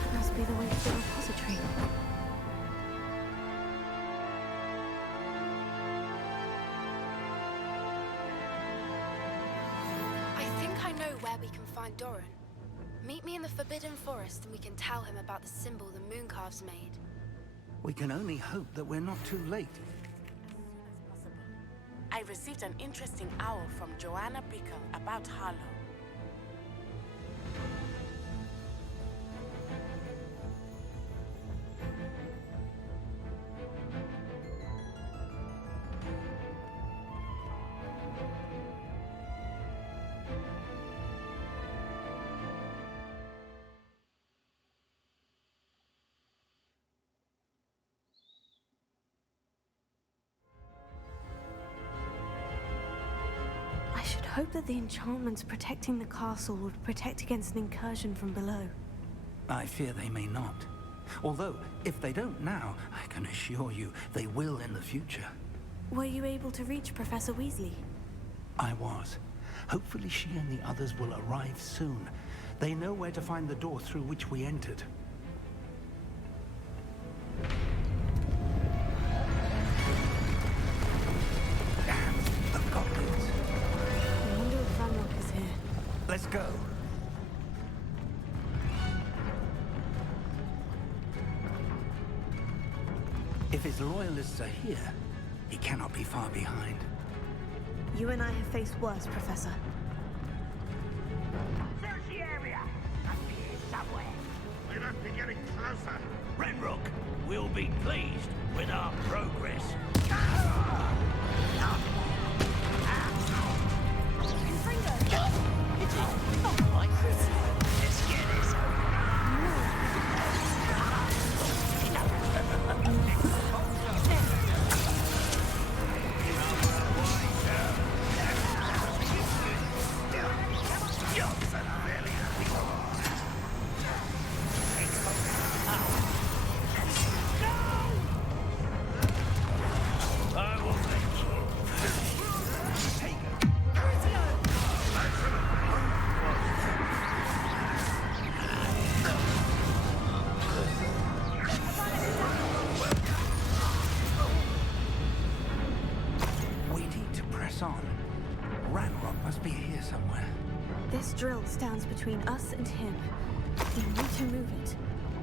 That must be the way to the repository. I think I know where we can find Doran. Meet me in the Forbidden Forest and we can tell him about the symbol the Mooncalves made. We can only hope that we're not too late. I received an interesting owl from Joanna Brickell about Harlow. I should hope that the enchantments protecting the castle would protect against an incursion from below. I fear they may not. Although, if they don't now, I can assure you they will in the future. Were you able to reach Professor Weasley? I was. Hopefully she and the others will arrive soon. They know where to find the door through which we entered. Damn, the goblins. I wonder if Ranrock is here. Let's go. If his loyalists are here, he cannot be far behind. You and I have faced worse, Professor. Search the area! I'm here somewhere. We must be getting closer. Ranrock will be pleased with our progress. Let's get this. I will make you. Take it. We need to press on. Ranrock must be here somewhere. This drill stands between us and him. We need to move it.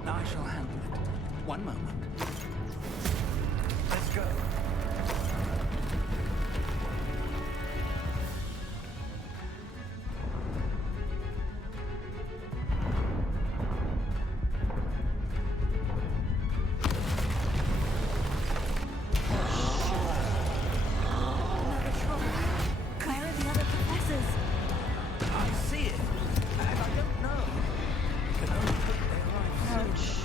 I shall handle it. One moment. Let's go. Where are the other professors? I see it. And I don't know. Can only hope they arrive soon.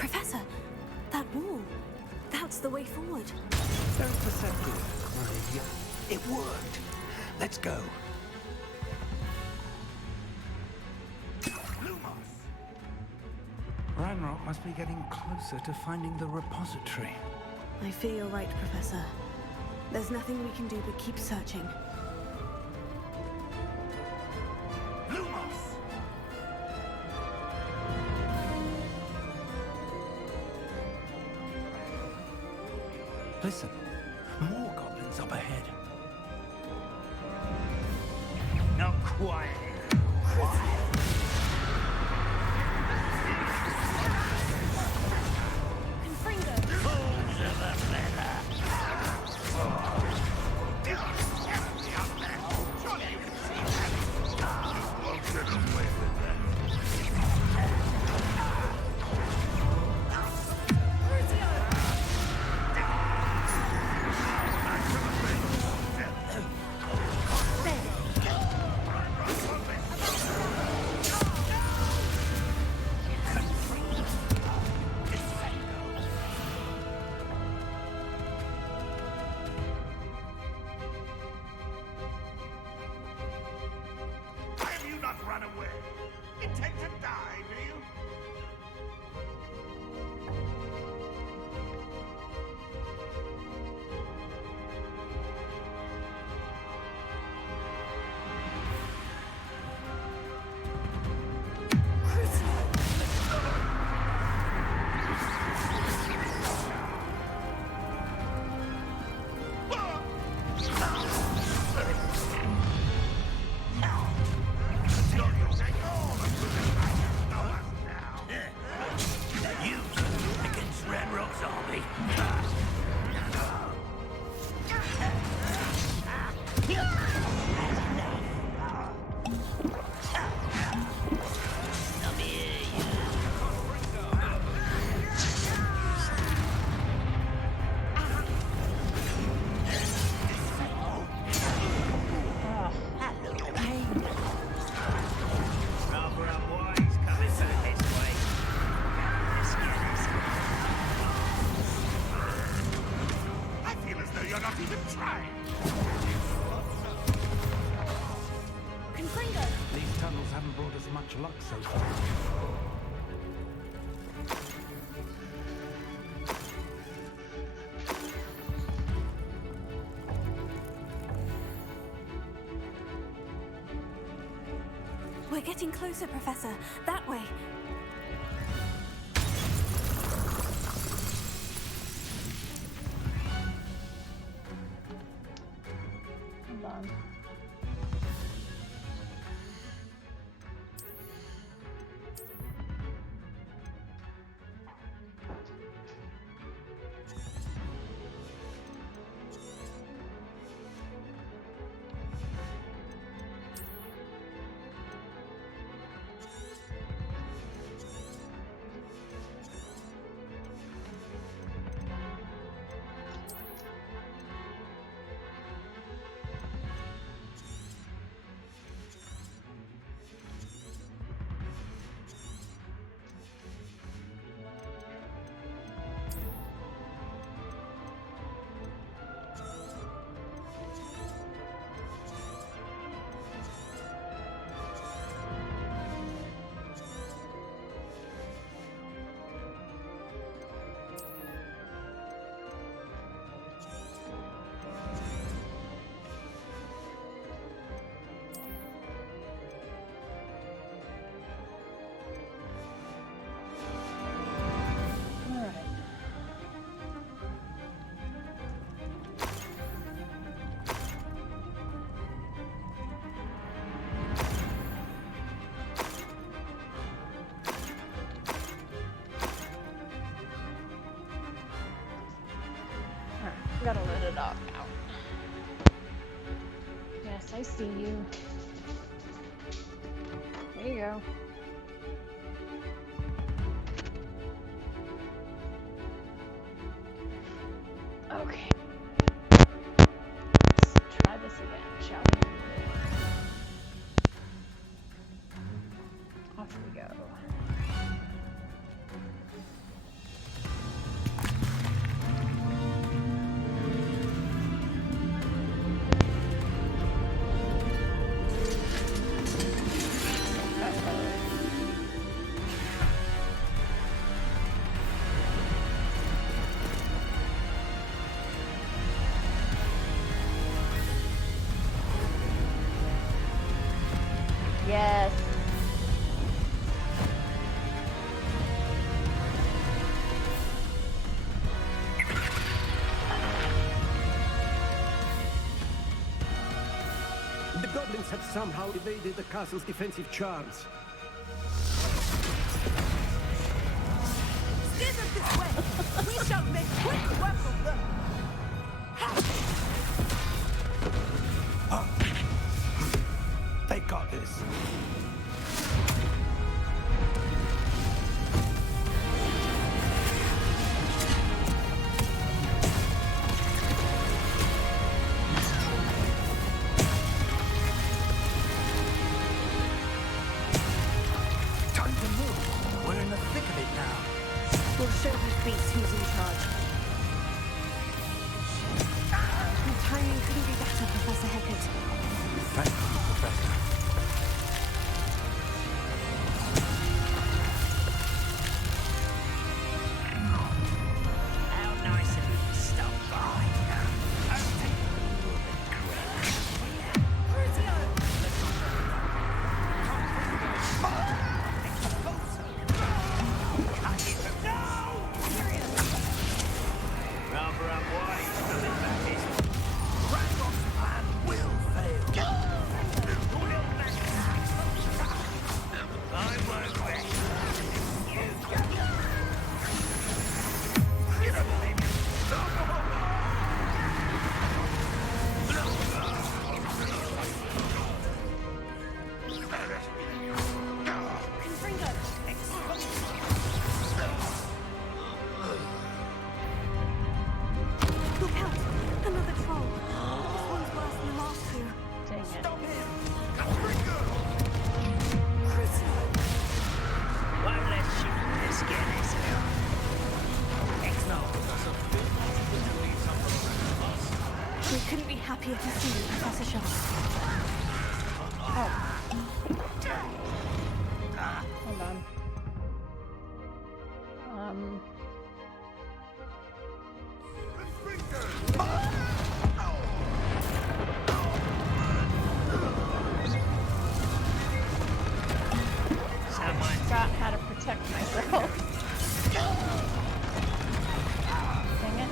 Professor, that wall. That's the way forward. Very perceptive, my young. It worked. Let's go. Lumos! Ranrock must be getting closer to finding the repository. I fear you're right, Professor. There's nothing we can do but keep searching. Lumos! Listen, more goblins up ahead. Now quiet. Quiet. Fools of a feather. Surely you can see that. You won't get away with that. Run away. Intend to die, do you? These tunnels haven't brought us much luck so far. We're getting closer, Professor. That way. Hold on. Gotta let it all out. Yes, I see you. There you go. Okay. Let's try this again, shall we? Off we go. goblins have somehow evaded the castle's defensive charms. Steers us this way! We shall make quick work of them! They've got this. Time to move. We're in the thick of it now. We'll show these beasts who's in charge. Your timing couldn't be better, Professor Hecat. Thank you, Professor. How nice of you to stop by. I'll take a little bit Rather unwise, nothing back is. Ranrock's plan will fail. I won't bet. You don't believe me? Look out! Another troll. This one's worse than the last two. Dang it. Won't let you this get this out. We couldn't be happier to see you, Professor Shaw. Hold on. Forgot how to protect myself. Dang it.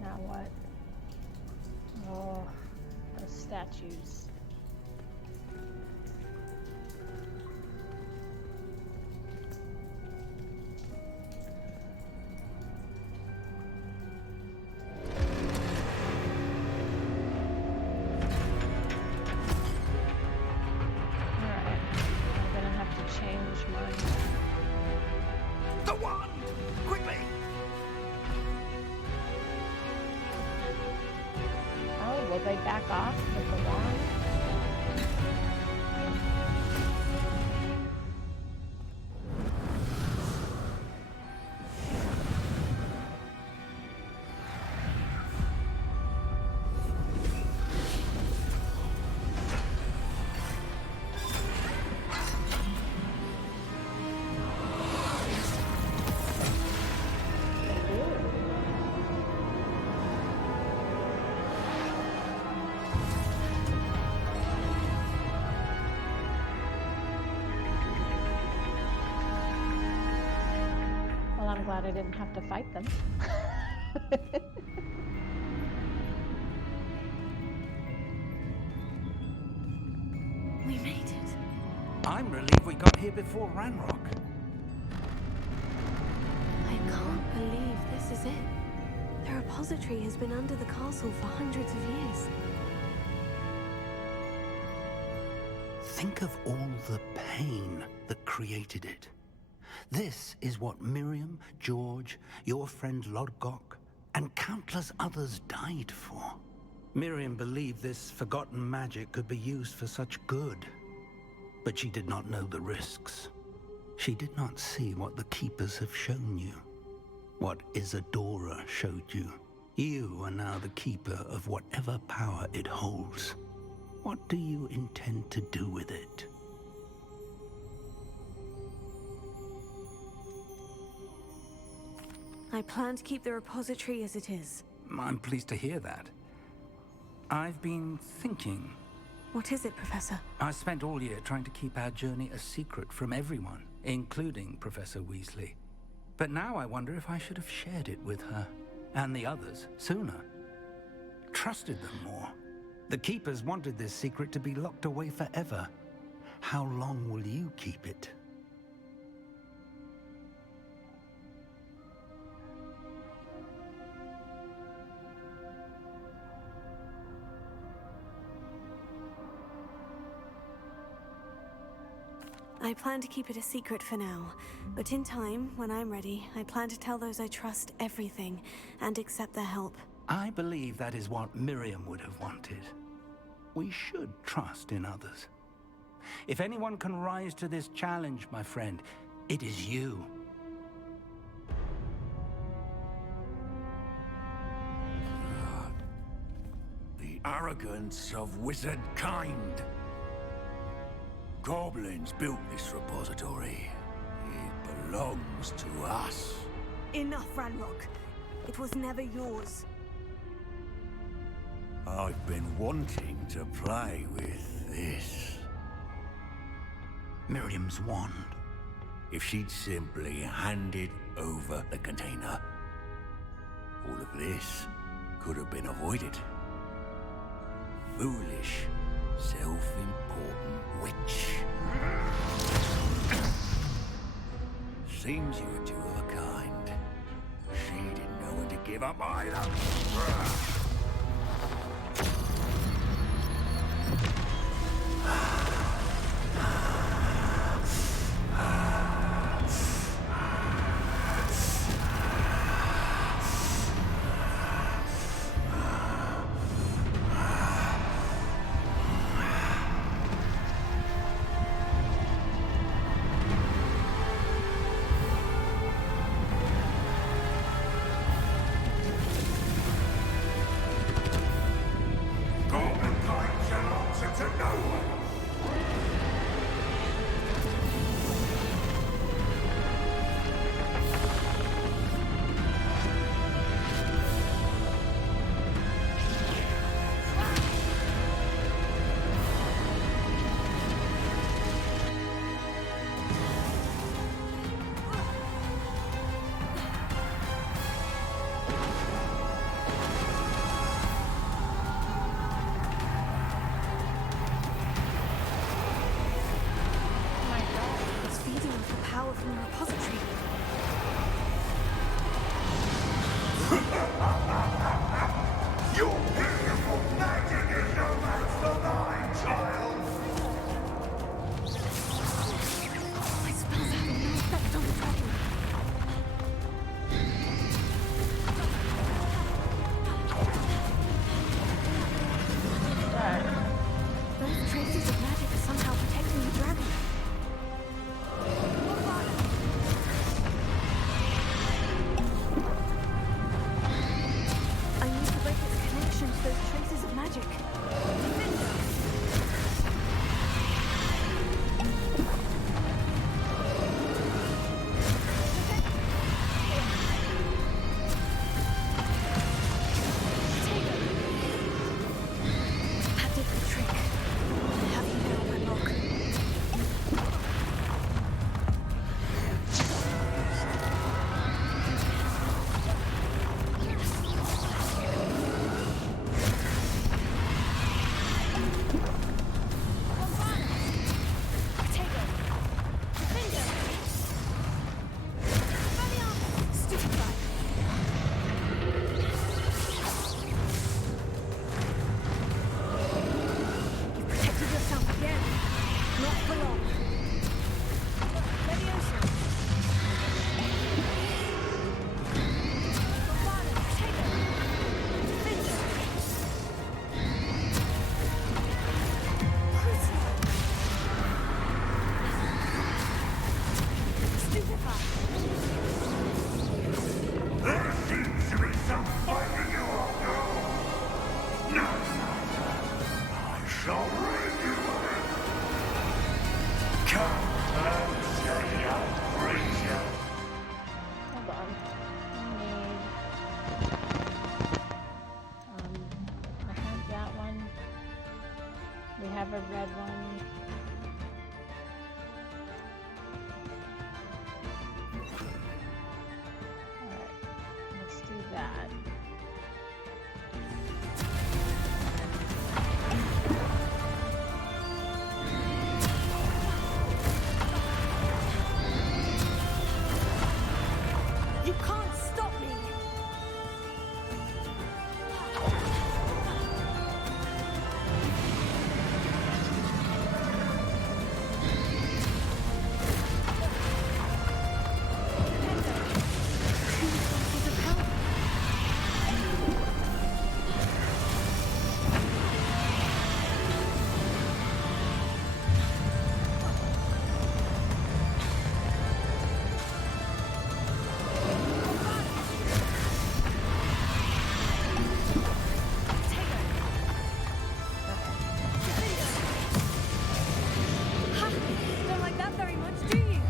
Now what? Oh, those statues. Alright, I'm gonna have to change my... The wand! Quickly! Oh, will they back off with the wand? They do. glad I didn't have to fight them. We made it. I'm relieved we got here before Ranrock. I can't believe this is it. The repository has been under the castle for hundreds of years. Think of all the pain that created it. This is what Miriam, George, your friend Lodgok, and countless others died for. Miriam believed this forgotten magic could be used for such good. But she did not know the risks. She did not see what the Keepers have shown you. What Isadora showed you. You are now the Keeper of whatever power it holds. What do you intend to do with it? I plan to keep the repository as it is. I'm pleased to hear that. I've been thinking. What is it, Professor? I spent all year trying to keep our journey a secret from everyone, including Professor Weasley. But now I wonder if I should have shared it with her, and the others, sooner. Trusted them more. The Keepers wanted this secret to be locked away forever. How long will you keep it? I plan to keep it a secret for now, but in time, when I'm ready, I plan to tell those I trust everything and accept their help. I believe that is what Miriam would have wanted. We should trust in others. If anyone can rise to this challenge, my friend, it is you. The arrogance of wizard kind. Goblins built this repository. It belongs to us. Enough, Ranrock. It was never yours. I've been wanting to play with this. Miriam's wand. If she'd simply handed over the container, all of this could have been avoided. Foolish, self-important witch. Seems you were two of a kind. She didn't know when to give up either. have a red one. Alright, let's do that. You can't stop me! Don't like that very much, do you?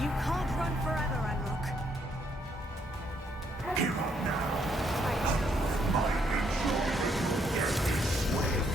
You can't run forever, Ranrock. Give up now. My insurance is swift.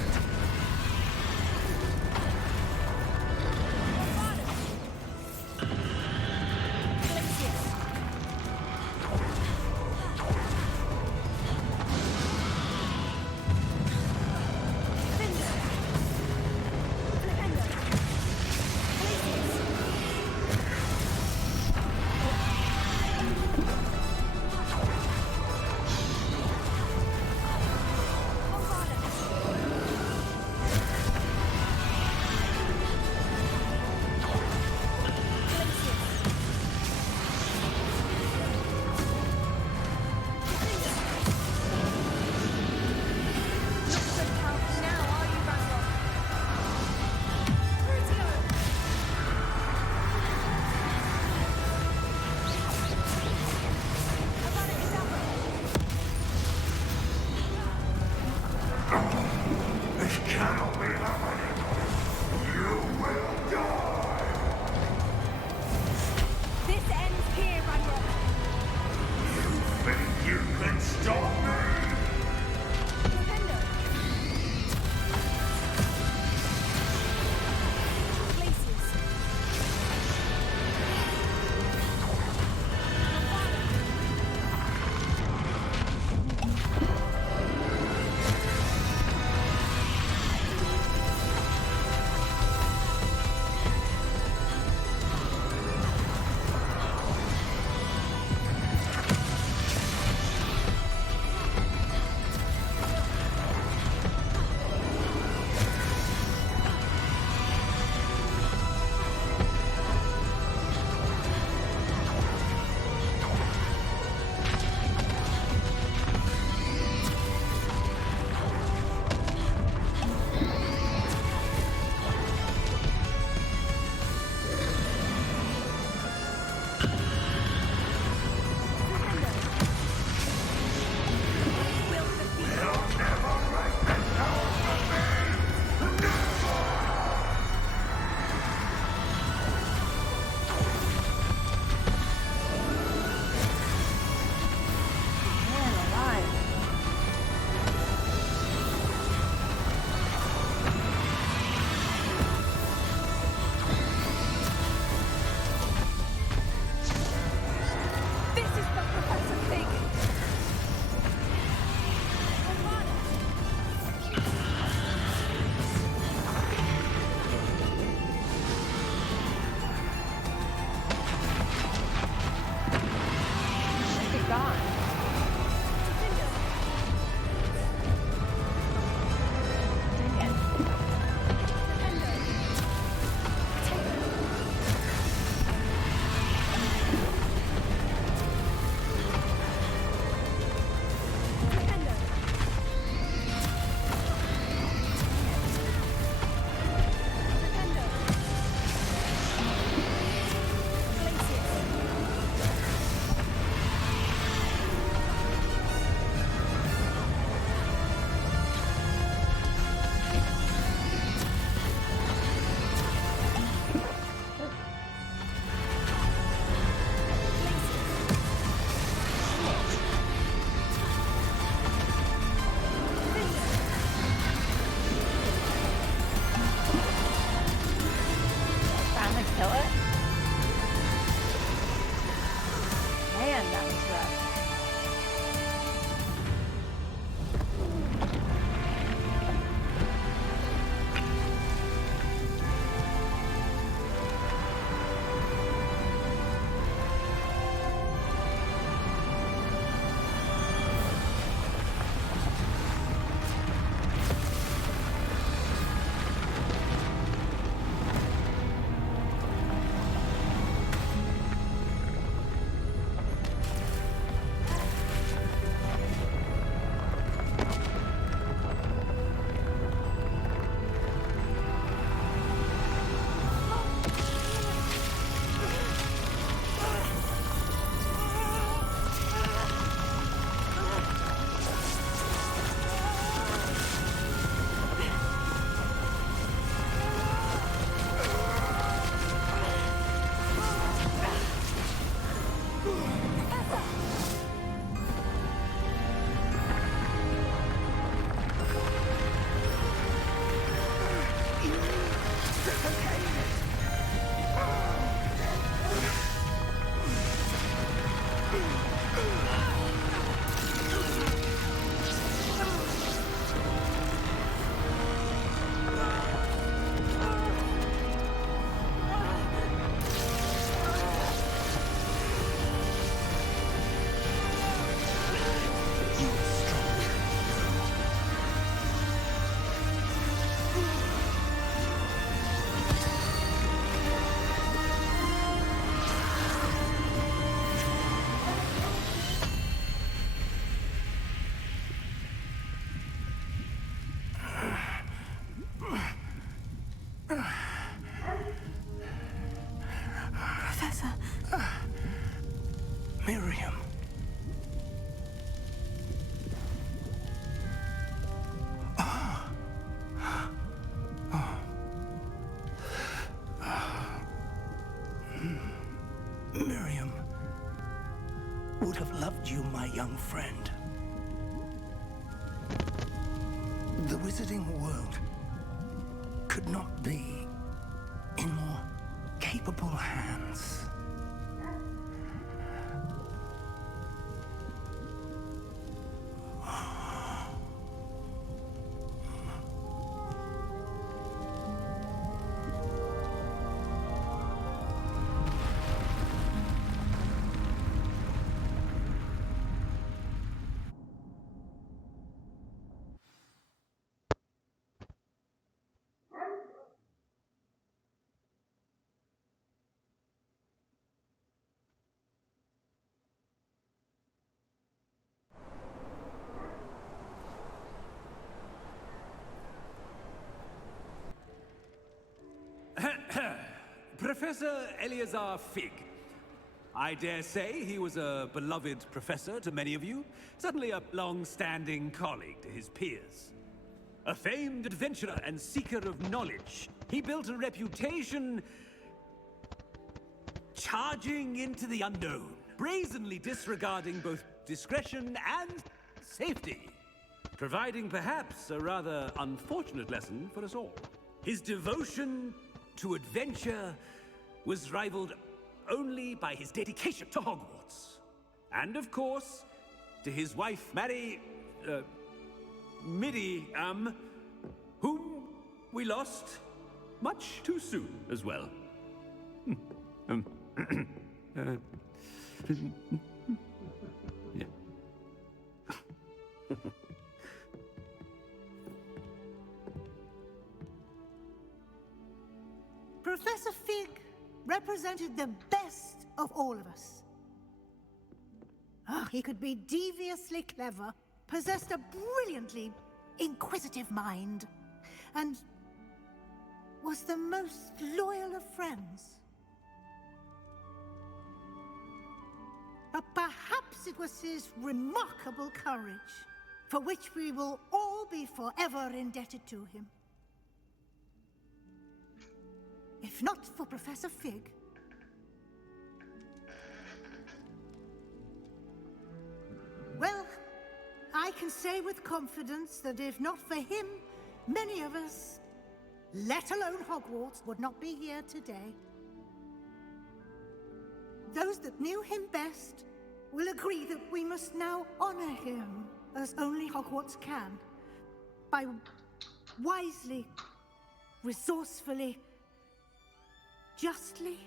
This cannot be happening. You will die. This ends here, Ranrock. You think you can stop me? you, my young friend. The wizarding world could not be in more capable hands. Professor Eleazar Fig. I dare say he was a beloved professor to many of you, certainly a long-standing colleague to his peers. A famed adventurer and seeker of knowledge, he built a reputation charging into the unknown, brazenly disregarding both discretion and safety, providing perhaps a rather unfortunate lesson for us all. His devotion to adventure was rivaled only by his dedication to Hogwarts. And of course, to his wife, Midi, whom we lost much too soon as well. Yeah. Professor Fig represented the best of all of us. He could be deviously clever, possessed a brilliantly inquisitive mind, and was the most loyal of friends. But perhaps it was his remarkable courage, for which we will all be forever indebted to him. If not for Professor Fig, well, I can say with confidence that if not for him, many of us, let alone Hogwarts, would not be here today. Those that knew him best will agree that we must now honor him as only Hogwarts can, by wisely, resourcefully, justly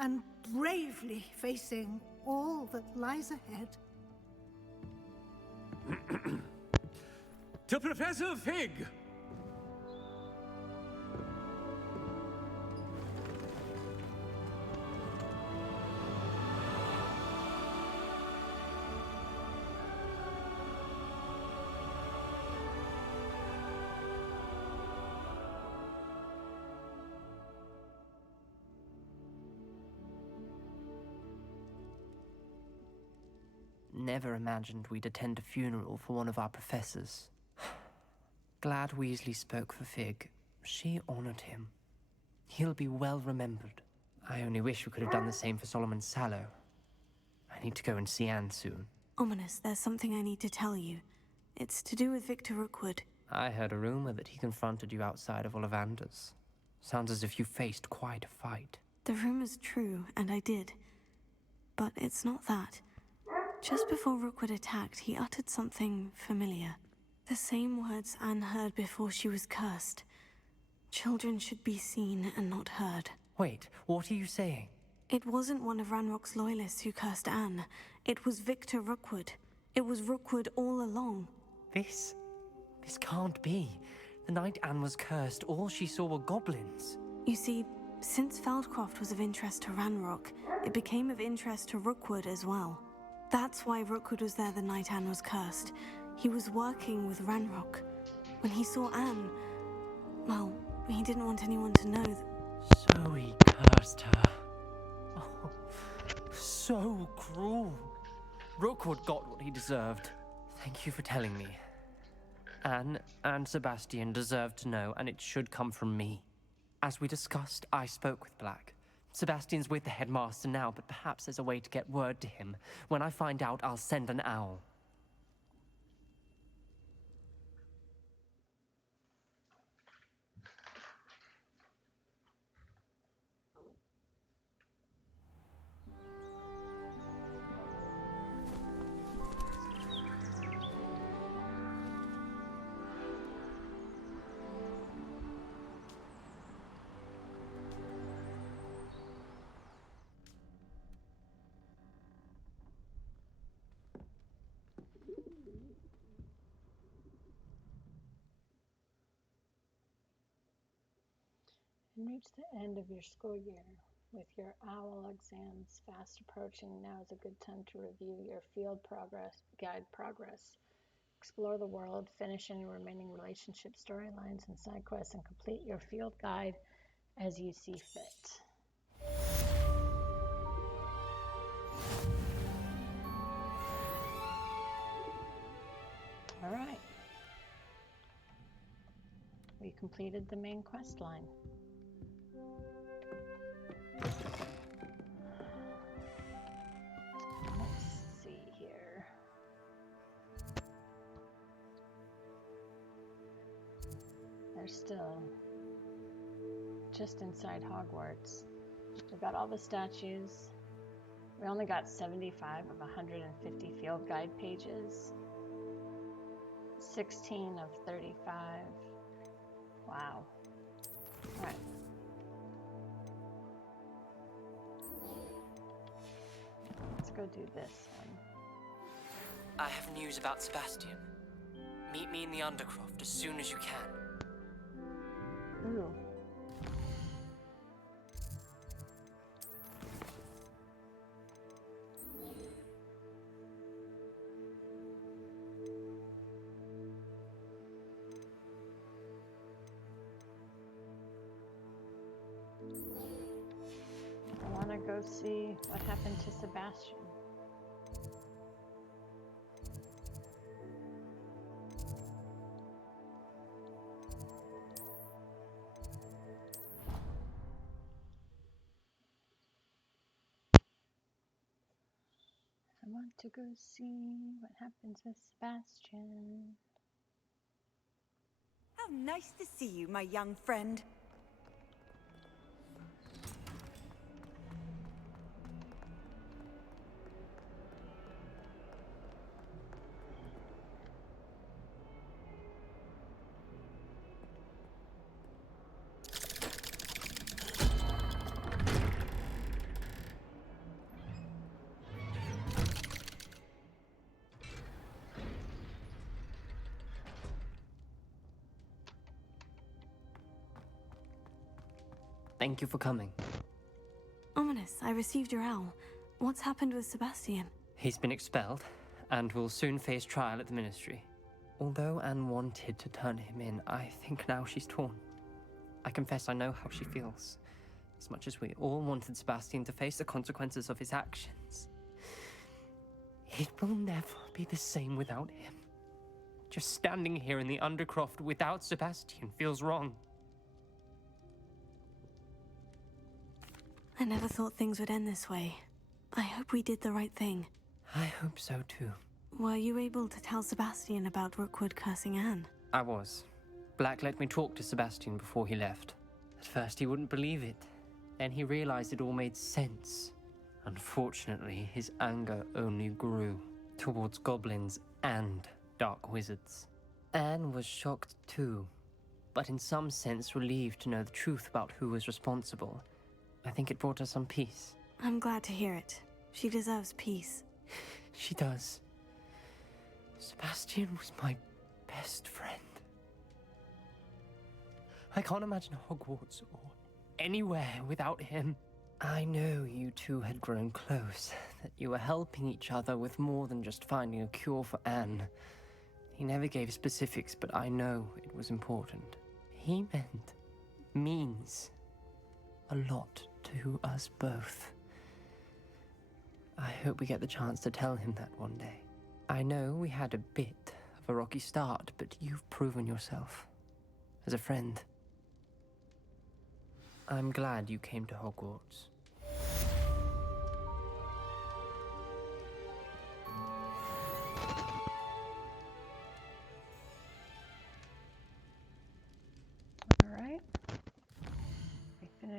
and bravely facing all that lies ahead. To Professor Fig! Never imagined we'd attend a funeral for one of our professors. Glad Weasley spoke for Fig. She honored him. He'll be well remembered. I only wish we could have done the same for Solomon Sallow. I need to go and see Anne soon. Ominous, there's something I need to tell you. It's to do with Victor Rookwood. I heard a rumor that he confronted you outside of Ollivander's. Sounds as if you faced quite a fight. The rumor's true, and I did. But it's not that. Just before Rookwood attacked, he uttered something familiar. The same words Anne heard before she was cursed. Children should be seen and not heard. Wait, what are you saying? It wasn't one of Ranrock's loyalists who cursed Anne. It was Victor Rookwood. It was Rookwood all along. This can't be. The night Anne was cursed, all she saw were goblins. You see, since Feldcroft was of interest to Ranrock, it became of interest to Rookwood as well. That's why Rookwood was there the night Anne was cursed. He was working with Ranrock. When he saw Anne, well, he didn't want anyone to know that... So he cursed her. Oh, so cruel. Rookwood got what he deserved. Thank you for telling me. Anne and Sebastian deserve to know, and it should come from me. As we discussed, I spoke with Black. Sebastian's with the headmaster now, but perhaps there's a way to get word to him. When I find out, I'll send an owl. And reach the end of your school year. With your OWL exams fast approaching, now is a good time to review your field guide progress. Explore the world, finish any remaining relationship storylines and side quests, and complete your field guide as you see fit. All right. We completed the main quest line. Let's see here. They're still just inside Hogwarts. We've got all the statues. We only got 75 of 150 field guide pages. 16 of 35. Wow. All right. Let's go do this one. I have news about Sebastian. Meet me in the Undercroft as soon as you can. Ooh. I want to go see what happened to Sebastian. I want to go see what happens with Sebastian. How nice to see you, my young friend. Thank you for coming. Ominous, I received your owl. What's happened with Sebastian? He's been expelled, and will soon face trial at the Ministry. Although Anne wanted to turn him in, I think now she's torn. I confess I know how she feels. As much as we all wanted Sebastian to face the consequences of his actions. It will never be the same without him. Just standing here in the Undercroft without Sebastian feels wrong. I never thought things would end this way. I hope we did the right thing. I hope so too. Were you able to tell Sebastian about Rookwood cursing Anne? I was. Black let me talk to Sebastian before he left. At first he wouldn't believe it. Then he realized it all made sense. Unfortunately, his anger only grew towards goblins and dark wizards. Anne was shocked too, but in some sense relieved to know the truth about who was responsible. I think it brought her some peace. I'm glad to hear it. She deserves peace. She does. Sebastian was my best friend. I can't imagine Hogwarts or anywhere without him. I know you two had grown close, that you were helping each other with more than just finding a cure for Anne. He never gave specifics, but I know it was important. He means a lot to us both. I hope we get the chance to tell him that one day. I know we had a bit of a rocky start, but you've proven yourself as a friend. I'm glad you came to Hogwarts.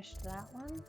finished that one.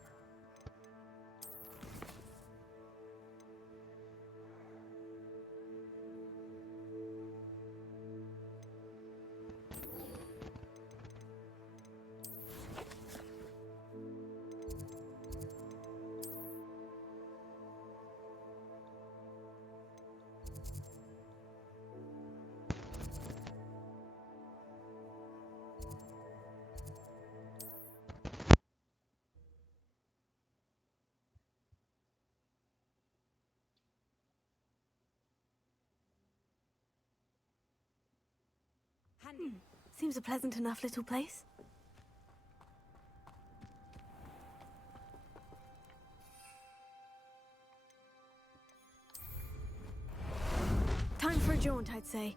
Seems a pleasant enough little place. Time for a jaunt, I'd say.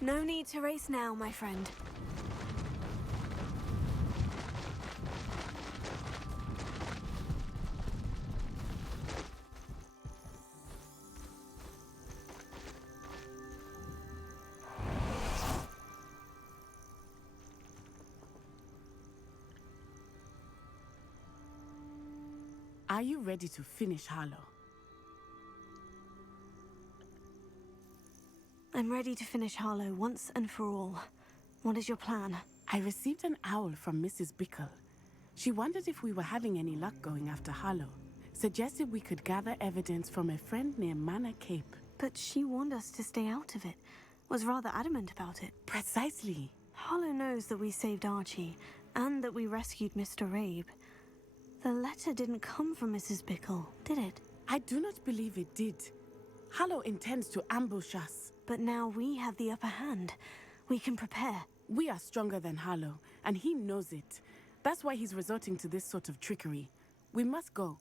No need to race now, my friend. Are you ready to finish Harlow? I'm ready to finish Harlow once and for all. What is your plan? I received an owl from Mrs. Bickle. She wondered if we were having any luck going after Harlow. Suggested we could gather evidence from a friend near Manor Cape. But she warned us to stay out of it. Was rather adamant about it. Precisely. Harlow knows that we saved Archie, and that we rescued Mr. Rabe. The letter didn't come from Mrs. Bickle, did it? I do not believe it did. Harlow intends to ambush us. But now we have the upper hand. We can prepare. We are stronger than Harlow, and he knows it. That's why he's resorting to this sort of trickery. We must go.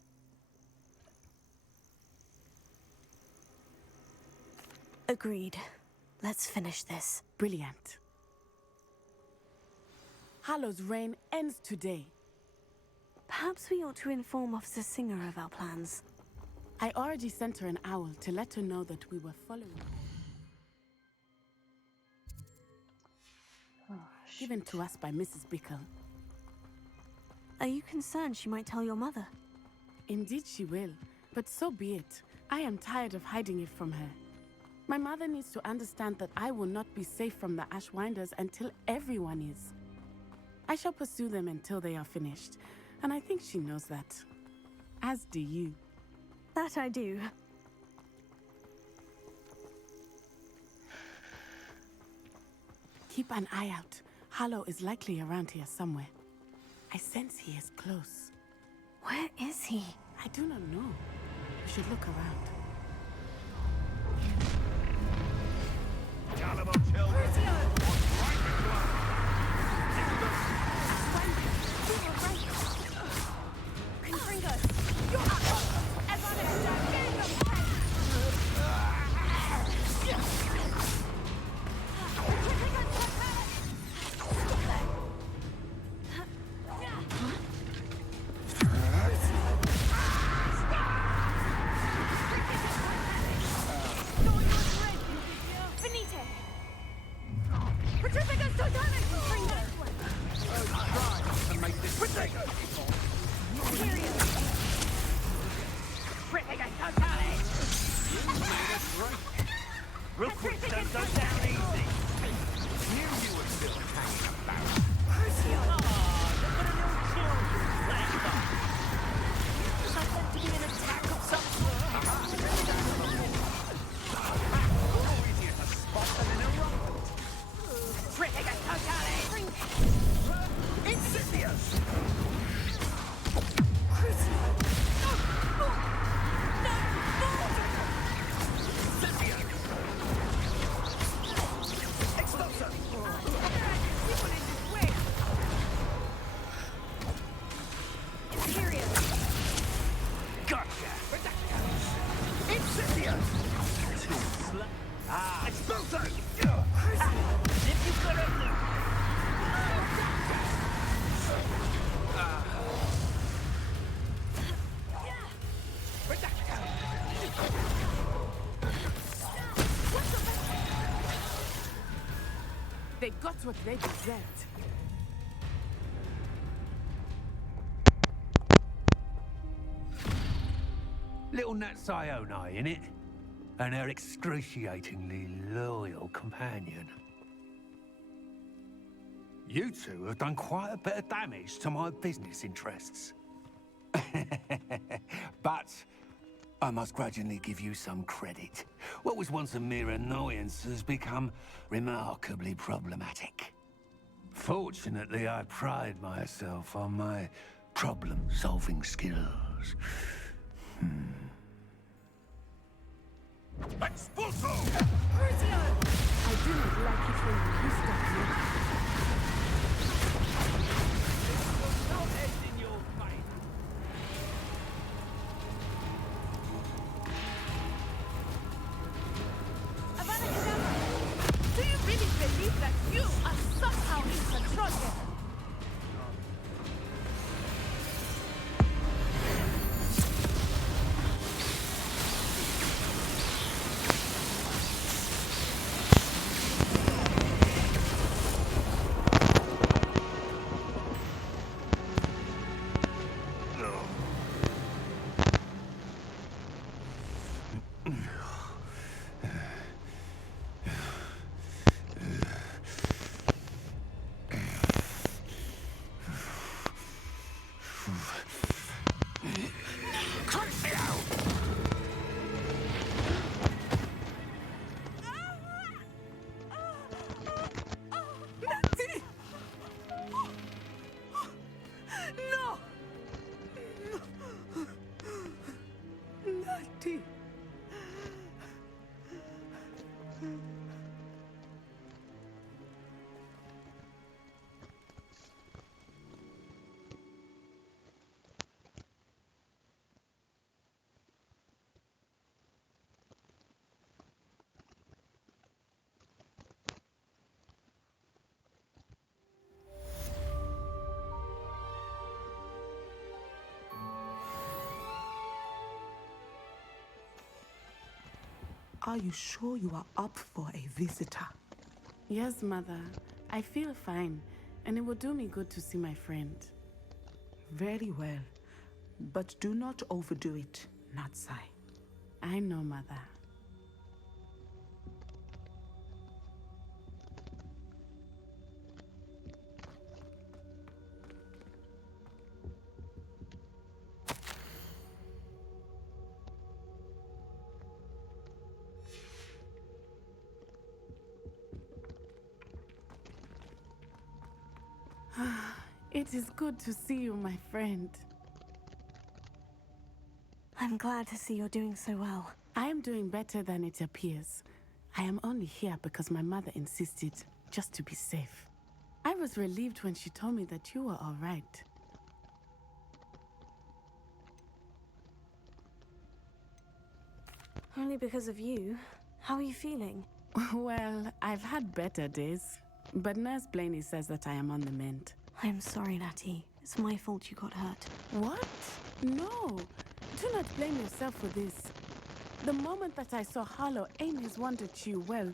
Agreed. Let's finish this. Brilliant. Harlow's reign ends today. Perhaps we ought to inform Officer Singer of our plans. I already sent her an owl to let her know that we were following. Given to us by Mrs. Bickle. Are you concerned she might tell your mother? Indeed she will, but so be it. I am tired of hiding it from her. My mother needs to understand that I will not be safe from the Ashwinders until everyone is. I shall pursue them until they are finished, and I think she knows that. As do you. That I do. Keep an eye out. Harlow is likely around here somewhere. I sense he is close. Where is he? I do not know. We should look around. They got what they deserved. Little Nat Sione in it, and her excruciatingly loyal companion. You two have done quite a bit of damage to my business interests. But I must grudgingly give you some credit. What was once a mere annoyance has become remarkably problematic. Fortunately, I pride myself on my problem-solving skills. Expulso! Crucio! I do not like it when you stop me. No end in your fight. Avada Kedavra! Do you really believe that you are somehow in control here? No! Natty! Are you sure you are up for a visitor? Yes, Mother. I feel fine, and it will do me good to see my friend. Very well. But do not overdo it, Natsai. I know, Mother. It is good to see you, my friend. I'm glad to see you're doing so well. I am doing better than it appears. I am only here because my mother insisted, just to be safe. I was relieved when she told me that you were all right. Only because of you. How are you feeling? Well, I've had better days. But Nurse Blaney says that I am on the mend. I'm sorry, Natty. It's my fault you got hurt. What? No. Do not blame yourself for this. The moment that I saw Harlow aim his wand at you, well...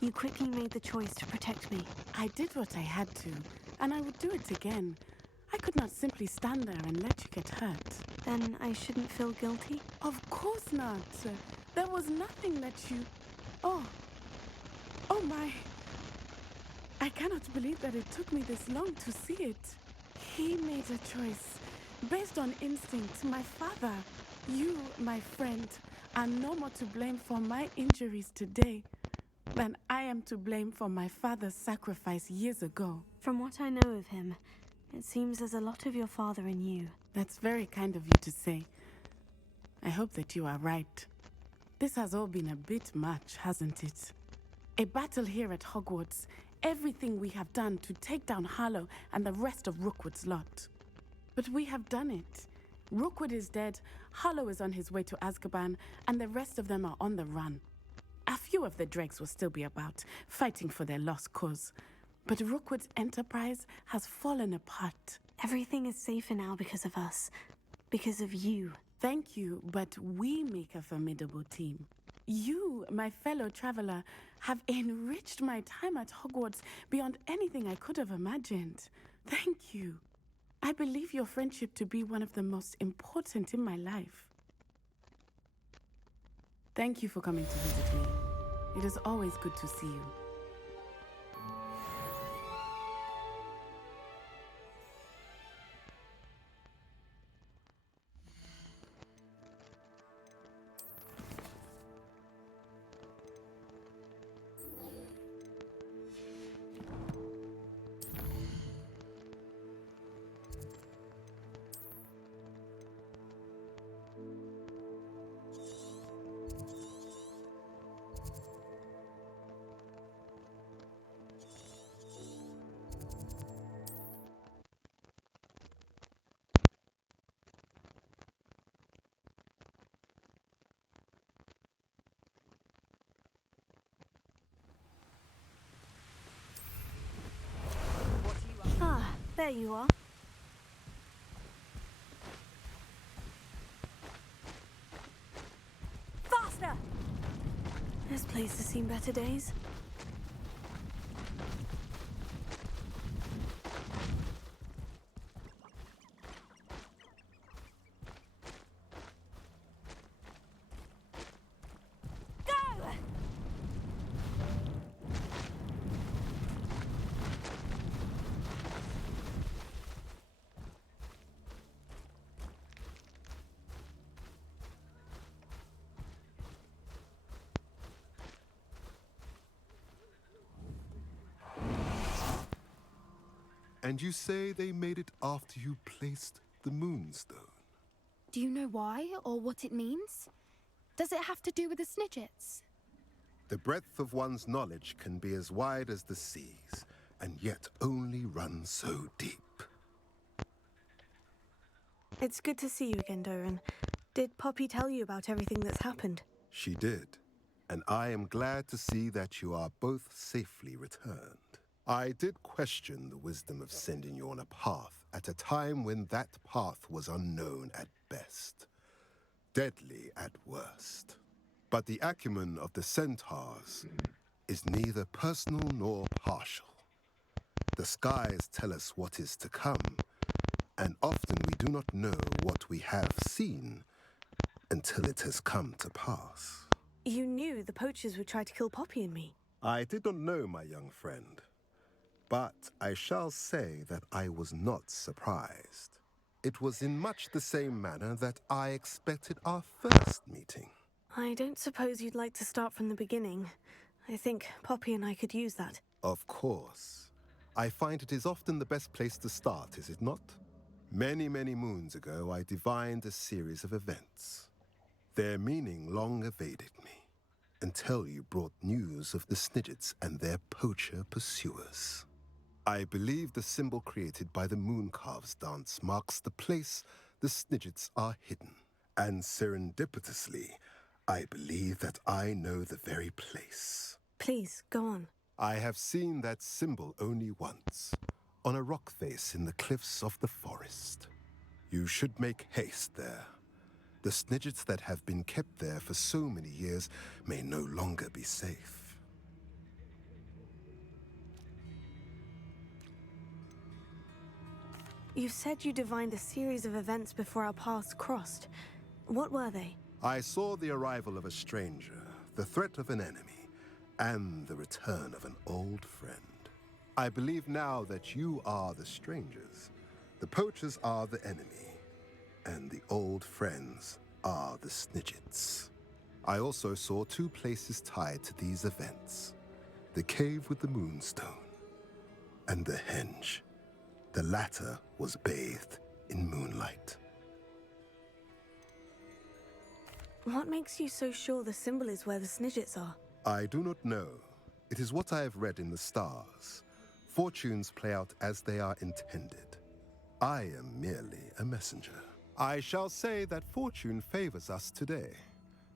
You quickly made the choice to protect me. I did what I had to, and I would do it again. I could not simply stand there and let you get hurt. Then I shouldn't feel guilty? Of course not. There was nothing that you... Oh my... I cannot believe that it took me this long to see it. He made a choice based on instinct. My father, you, my friend, are no more to blame for my injuries today than I am to blame for my father's sacrifice years ago. From what I know of him, it seems there's a lot of your father in you. That's very kind of you to say. I hope that you are right. This has all been a bit much, hasn't it? A battle here at Hogwarts. Everything we have done to take down Harlow and the rest of Rookwood's lot. But we have done it. Rookwood is dead, Harlow is on his way to Azkaban, and the rest of them are on the run. A few of the dregs will still be about, fighting for their lost cause. But Rookwood's enterprise has fallen apart. Everything is safer now because of us. Because of you. Thank you, but we make a formidable team. You, my fellow traveler, have enriched my time at Hogwarts beyond anything I could have imagined. Thank you. I believe your friendship to be one of the most important in my life. Thank you for coming to visit me. It is always good to see you. Ah, there you are. Faster! This place has seen better days. And you say they made it after you placed the Moonstone? Do you know why or what it means? Does it have to do with the Snidgets? The breadth of one's knowledge can be as wide as the seas, and yet only run so deep. It's good to see you again, Doran. Did Poppy tell you about everything that's happened? She did, and I am glad to see that you are both safely returned. I did question the wisdom of sending you on a path at a time when that path was unknown at best, deadly at worst. But the acumen of the centaurs is neither personal nor partial. The skies tell us what is to come, and often we do not know what we have seen until it has come to pass. You knew the poachers would try to kill Poppy and me. I did not know, my young friend, but I shall say that I was not surprised. It was in much the same manner that I expected our first meeting. I don't suppose you'd like to start from the beginning. I think Poppy and I could use that. Of course. I find it is often the best place to start, is it not? Many, many moons ago, I divined a series of events. Their meaning long evaded me, until you brought news of the Snidgets and their poacher pursuers. I believe the symbol created by the Mooncalves dance marks the place the Snidgets are hidden. And serendipitously, I believe that I know the very place. Please, go on. I have seen that symbol only once, on a rock face in the cliffs of the forest. You should make haste there. The Snidgets that have been kept there for so many years may no longer be safe. You said you divined a series of events before our paths crossed. What were they? I saw the arrival of a stranger, the threat of an enemy, and the return of an old friend. I believe now that you are the strangers, the poachers are the enemy, and the old friends are the Snidgets. I also saw two places tied to these events: the cave with the Moonstone and the henge. The latter was bathed in moonlight. What makes you so sure the symbol is where the Snidgets are? I do not know. It is what I have read in the stars. Fortunes play out as they are intended. I am merely a messenger. I shall say that fortune favors us today.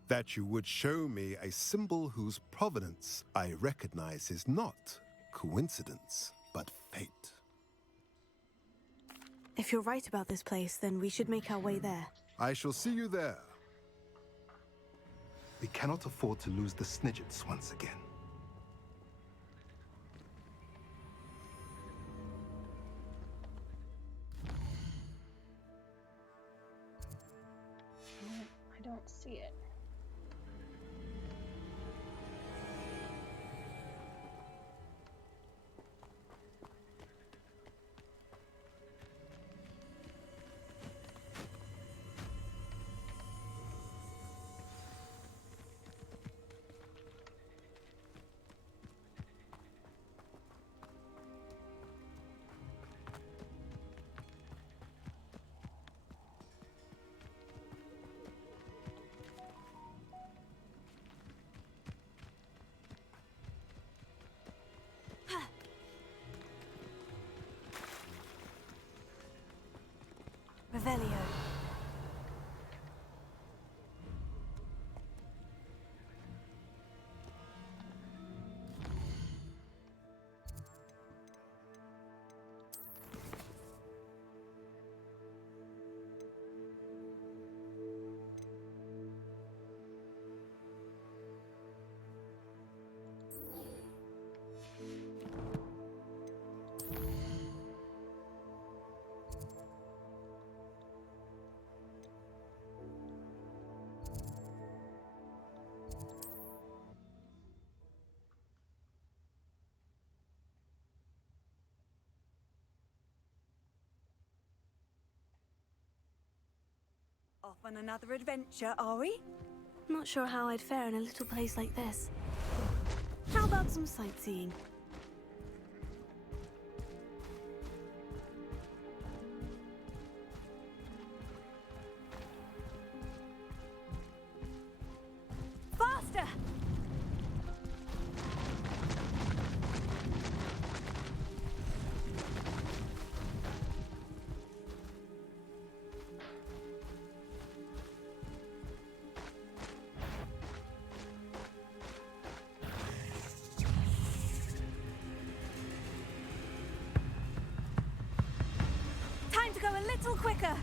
That you would show me a symbol whose provenance I recognize is not coincidence, but fate. If you're right about this place, then we should make our way there. I shall see you there. We cannot afford to lose the Snidgets once again. I don't see it. Revelio. Off on another adventure, are we? Not sure how I'd fare in a little place like this. How about some sightseeing? Faster! Time to go a little quicker.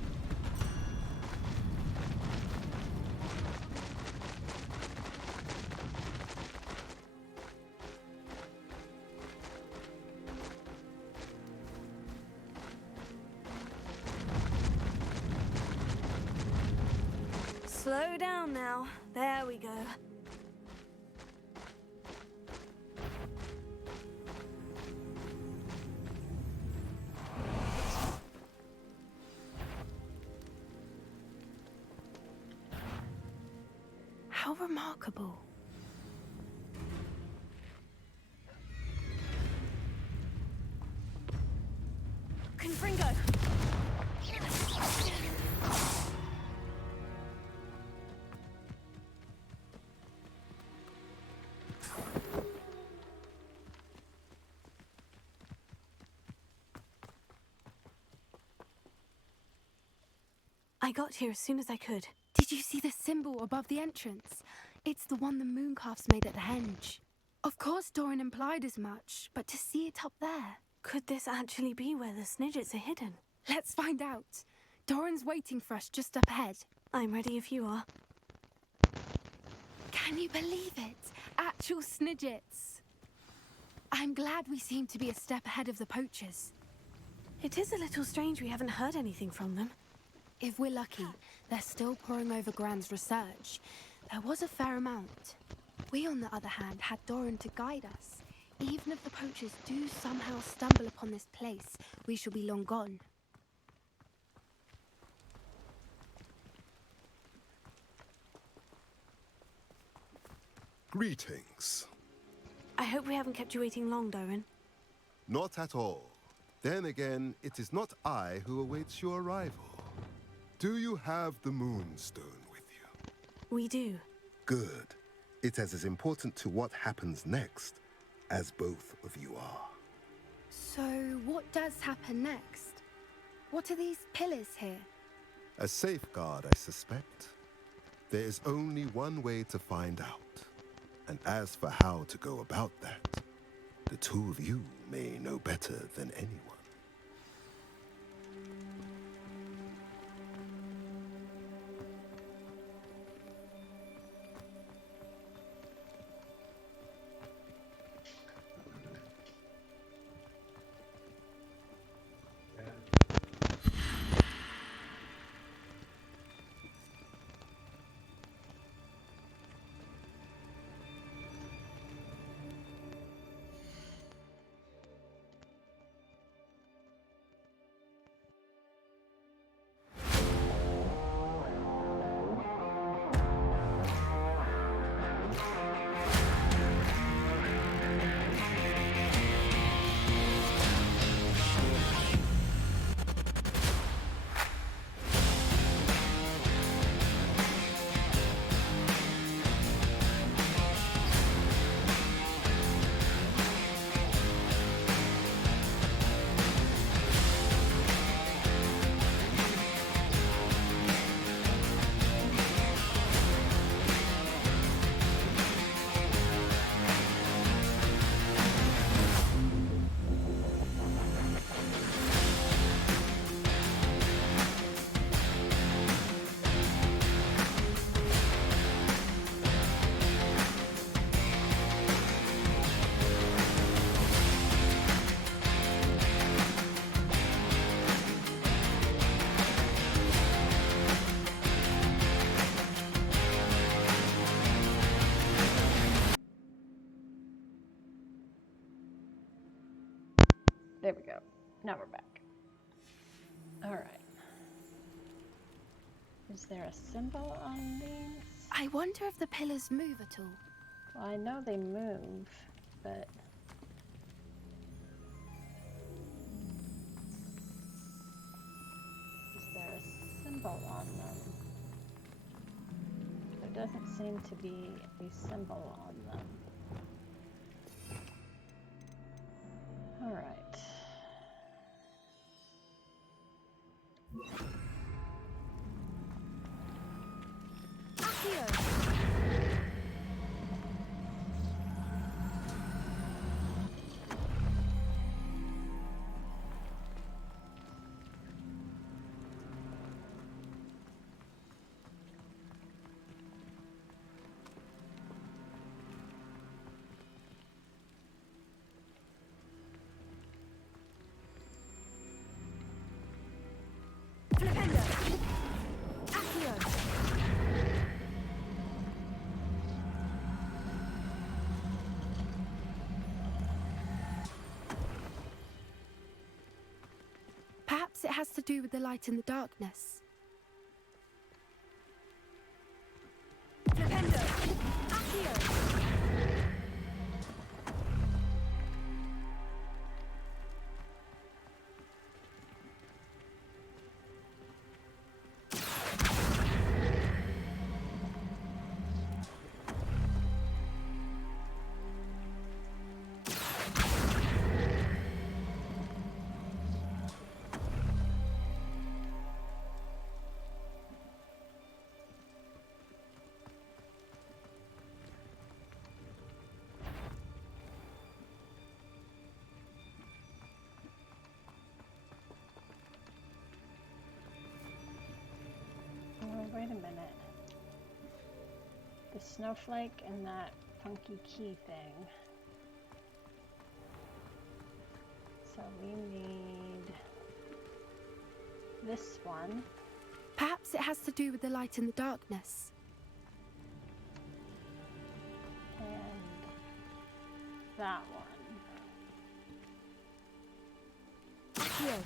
Slow down now. There we go. How remarkable. Confringo! I got here as soon as I could. Did you see the symbol above the entrance? It's the one the Mooncalfs made at the henge. Of course Doran implied as much, but to see it up there... Could this actually be where the Snidgets are hidden? Let's find out. Doran's waiting for us just up ahead. I'm ready if you are. Can you believe it? Actual Snidgets. I'm glad we seem to be a step ahead of the poachers. It is a little strange we haven't heard anything from them. If we're lucky, they're still poring over Gran's research. There was a fair amount. We, on the other hand, had Doran to guide us. Even if the poachers do somehow stumble upon this place, we shall be long gone. Greetings. I hope we haven't kept you waiting long, Doran. Not at all. Then again, it is not I who awaits your arrival. Do you have the Moonstone with you? We do. Good. It is as important to what happens next as both of you are. So, what does happen next? What are these pillars here? A safeguard, I suspect. There is only one way to find out. And as for how to go about that, the two of you may know better than anyone. There we go. Now we're back. Alright. Is there a symbol on these? I wonder if the pillars move at all. Well, I know they move, but... Is there a symbol on them? There doesn't seem to be a symbol on them. Alright. Perhaps it has to do with the light in the darkness. Flipendo! Accio! Wait a minute. The snowflake and that funky key thing. So we need this one. Perhaps it has to do with the light in the darkness. And that one. Accio.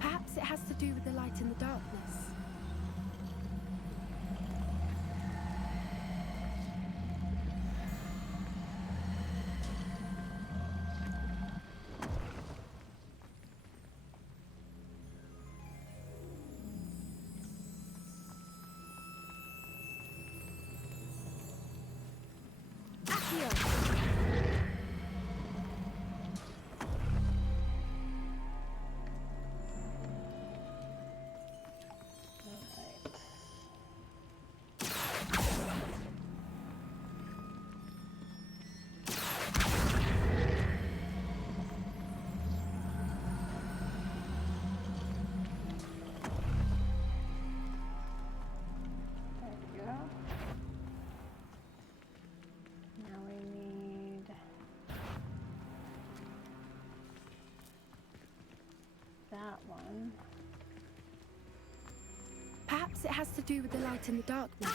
Perhaps it has to do with the light in the darkness. That one. Perhaps it has to do with the light in the darkness.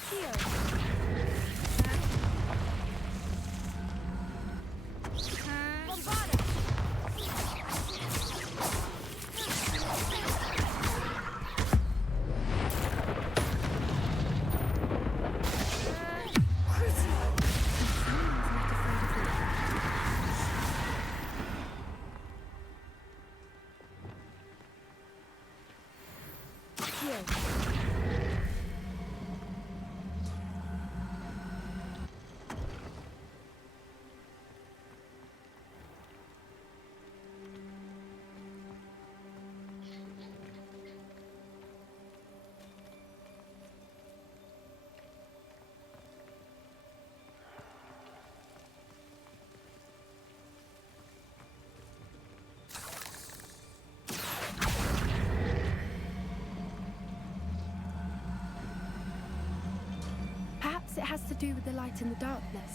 has to do with the light and the darkness.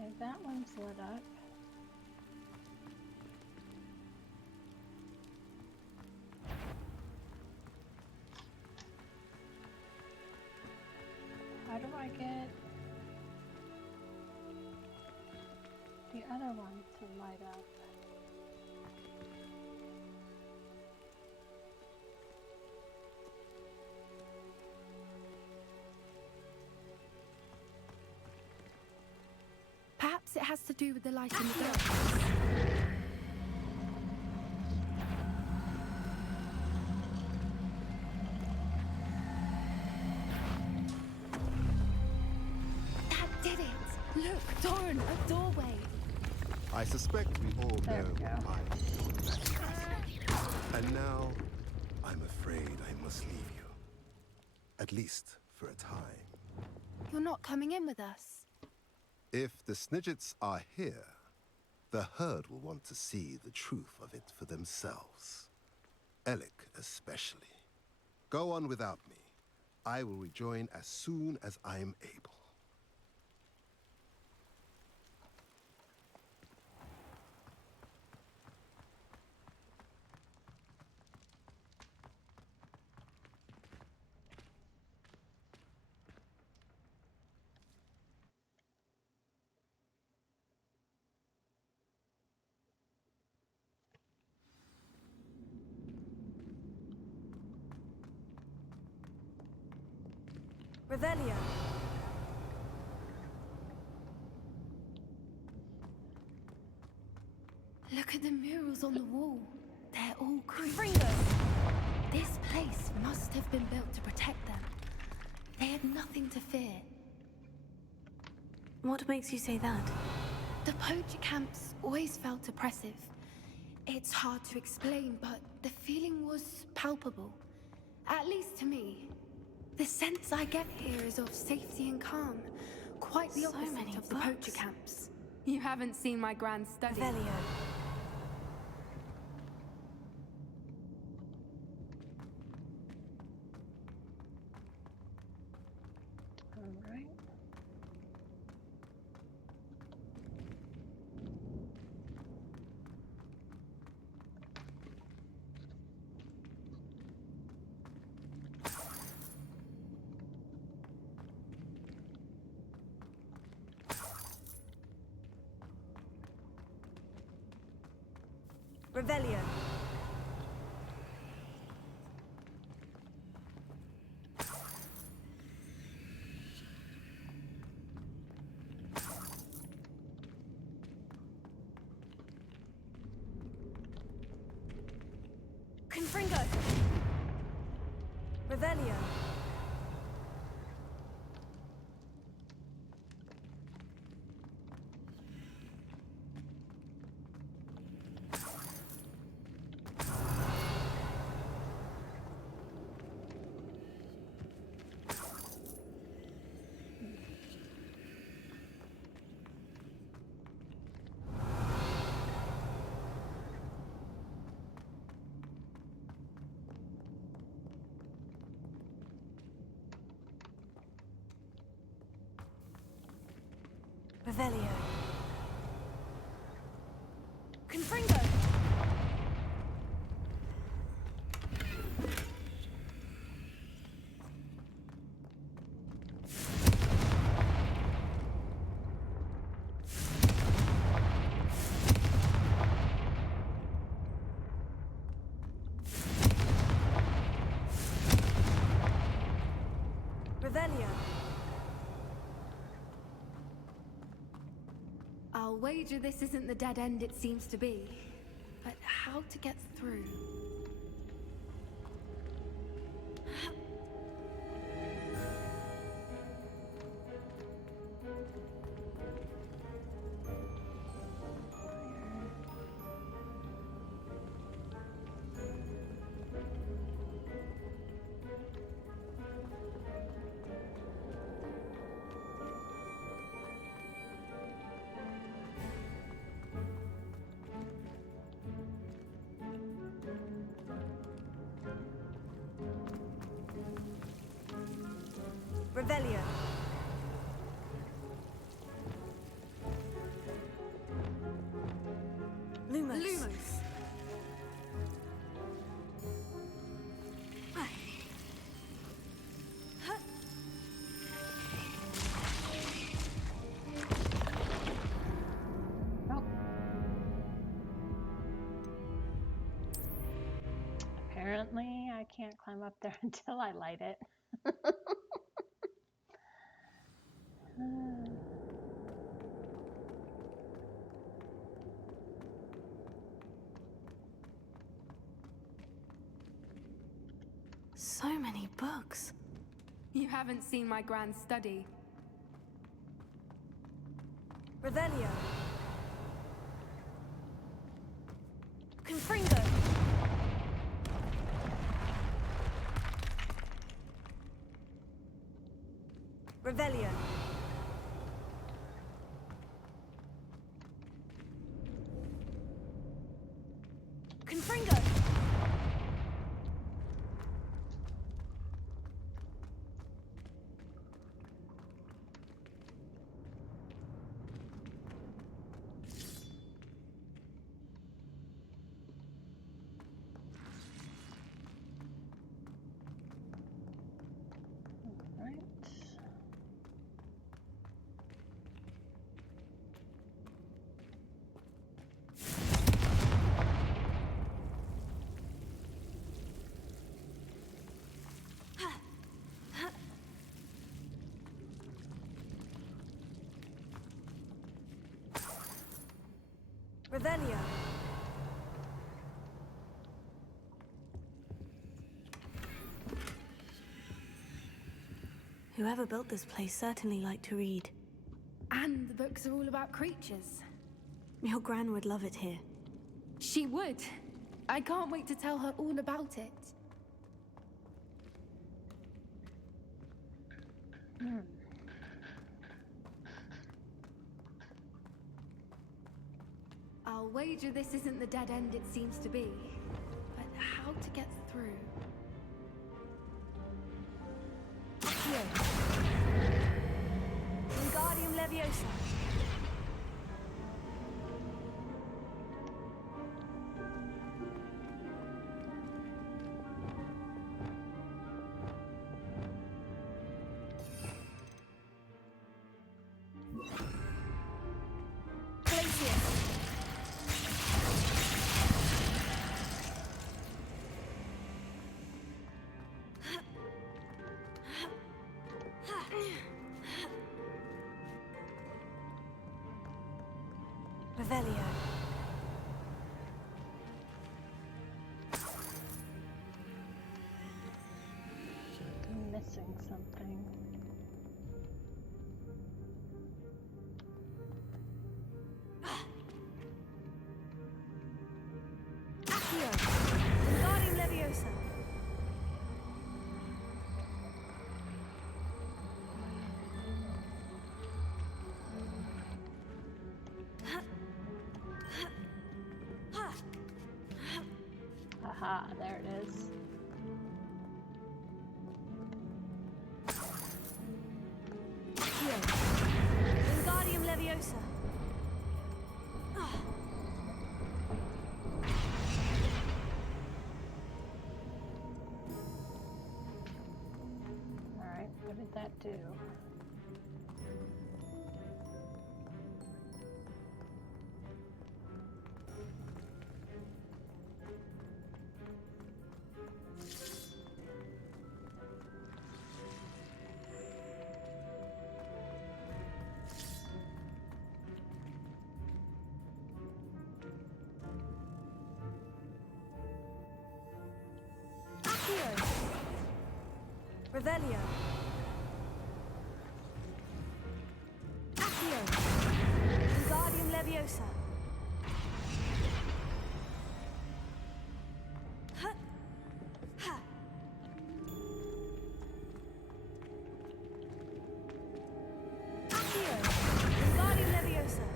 Okay, that one's lit up. How do I get the other one to light up? Perhaps it has to do with the light and the darkness. That did it! Look, Doran, a doorway. I suspect we all know why. And now, I'm afraid I must leave you. At least for a time. You're not coming in with us. If the Snidgets are here, the herd will want to see the truth of it for themselves. Alec especially. Go on without me. I will rejoin as soon as I am able. Revelio. Look at the murals on the wall. They're all creepy. This place must have been built to protect them. They had nothing to fear. What makes you say that? The poacher camps always felt oppressive. It's hard to explain, but the feeling was palpable. At least to me. The sense I get here is of safety and calm. Quite the opposite of the poacher camps. You haven't seen my grand study. Revelio. All right. Revelio. Confringo. Revelio. Revelio. Confringo. Revelio. I'll wager this isn't the dead end it seems to be. But how to get through? Revelio. Lumos. Lumos. Apparently, I can't climb up there until I light it. So many books. You haven't seen my grand study. Revelio. Confringo. Revelio. Confringo. Revelio. Whoever built this place certainly liked to read. And the books are all about creatures. Your Gran would love it here. She would. I can't wait to tell her all about it. I'll wager this isn't the dead end it seems to be. But how to get through? Wingardium Leviosa. Revelio. I'm missing something. Accio. Wingardium Leviosa. Aha, there it is. Accio. Wingardium Leviosa. Alright, what did that do? Accio. Revelio. Accio. Wingardium Leviosa. Accio. Wingardium Leviosa.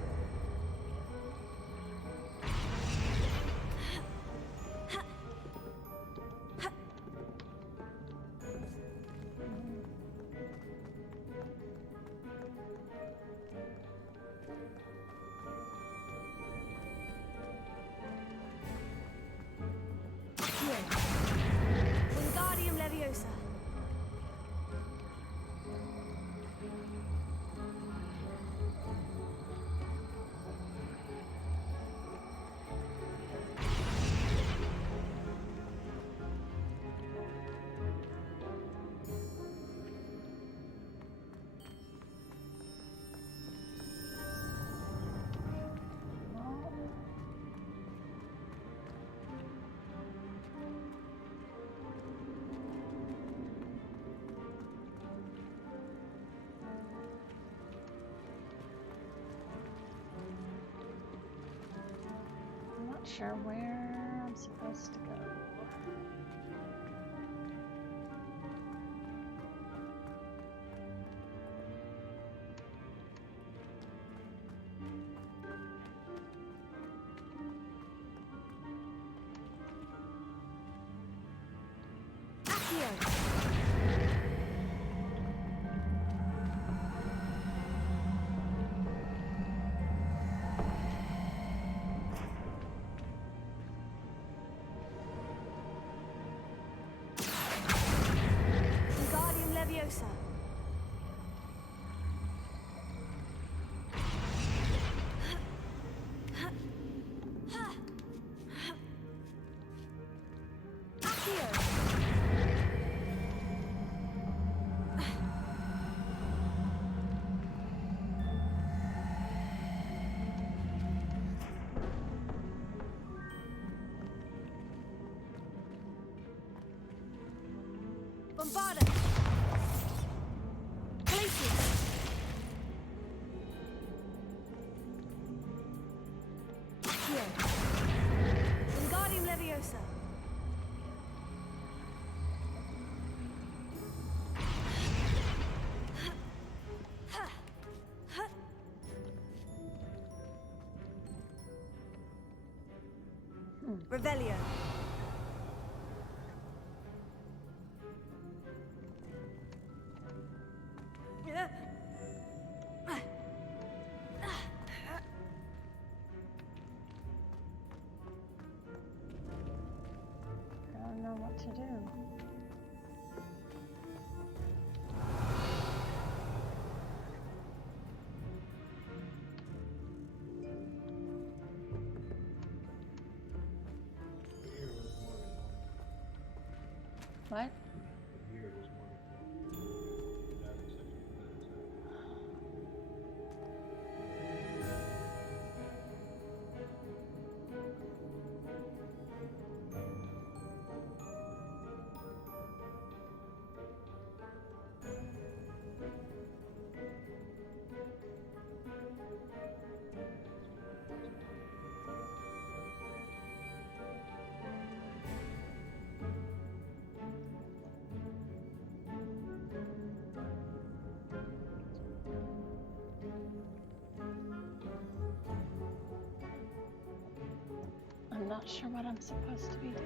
Wingardium Leviosa. Not sure where I'm supposed to go. Wingardium Leviosa. Bombarda. Glacius. Accio. Wingardium Leviosa. Revelio. I don't know what to do. What? I'm not sure what I'm supposed to be doing.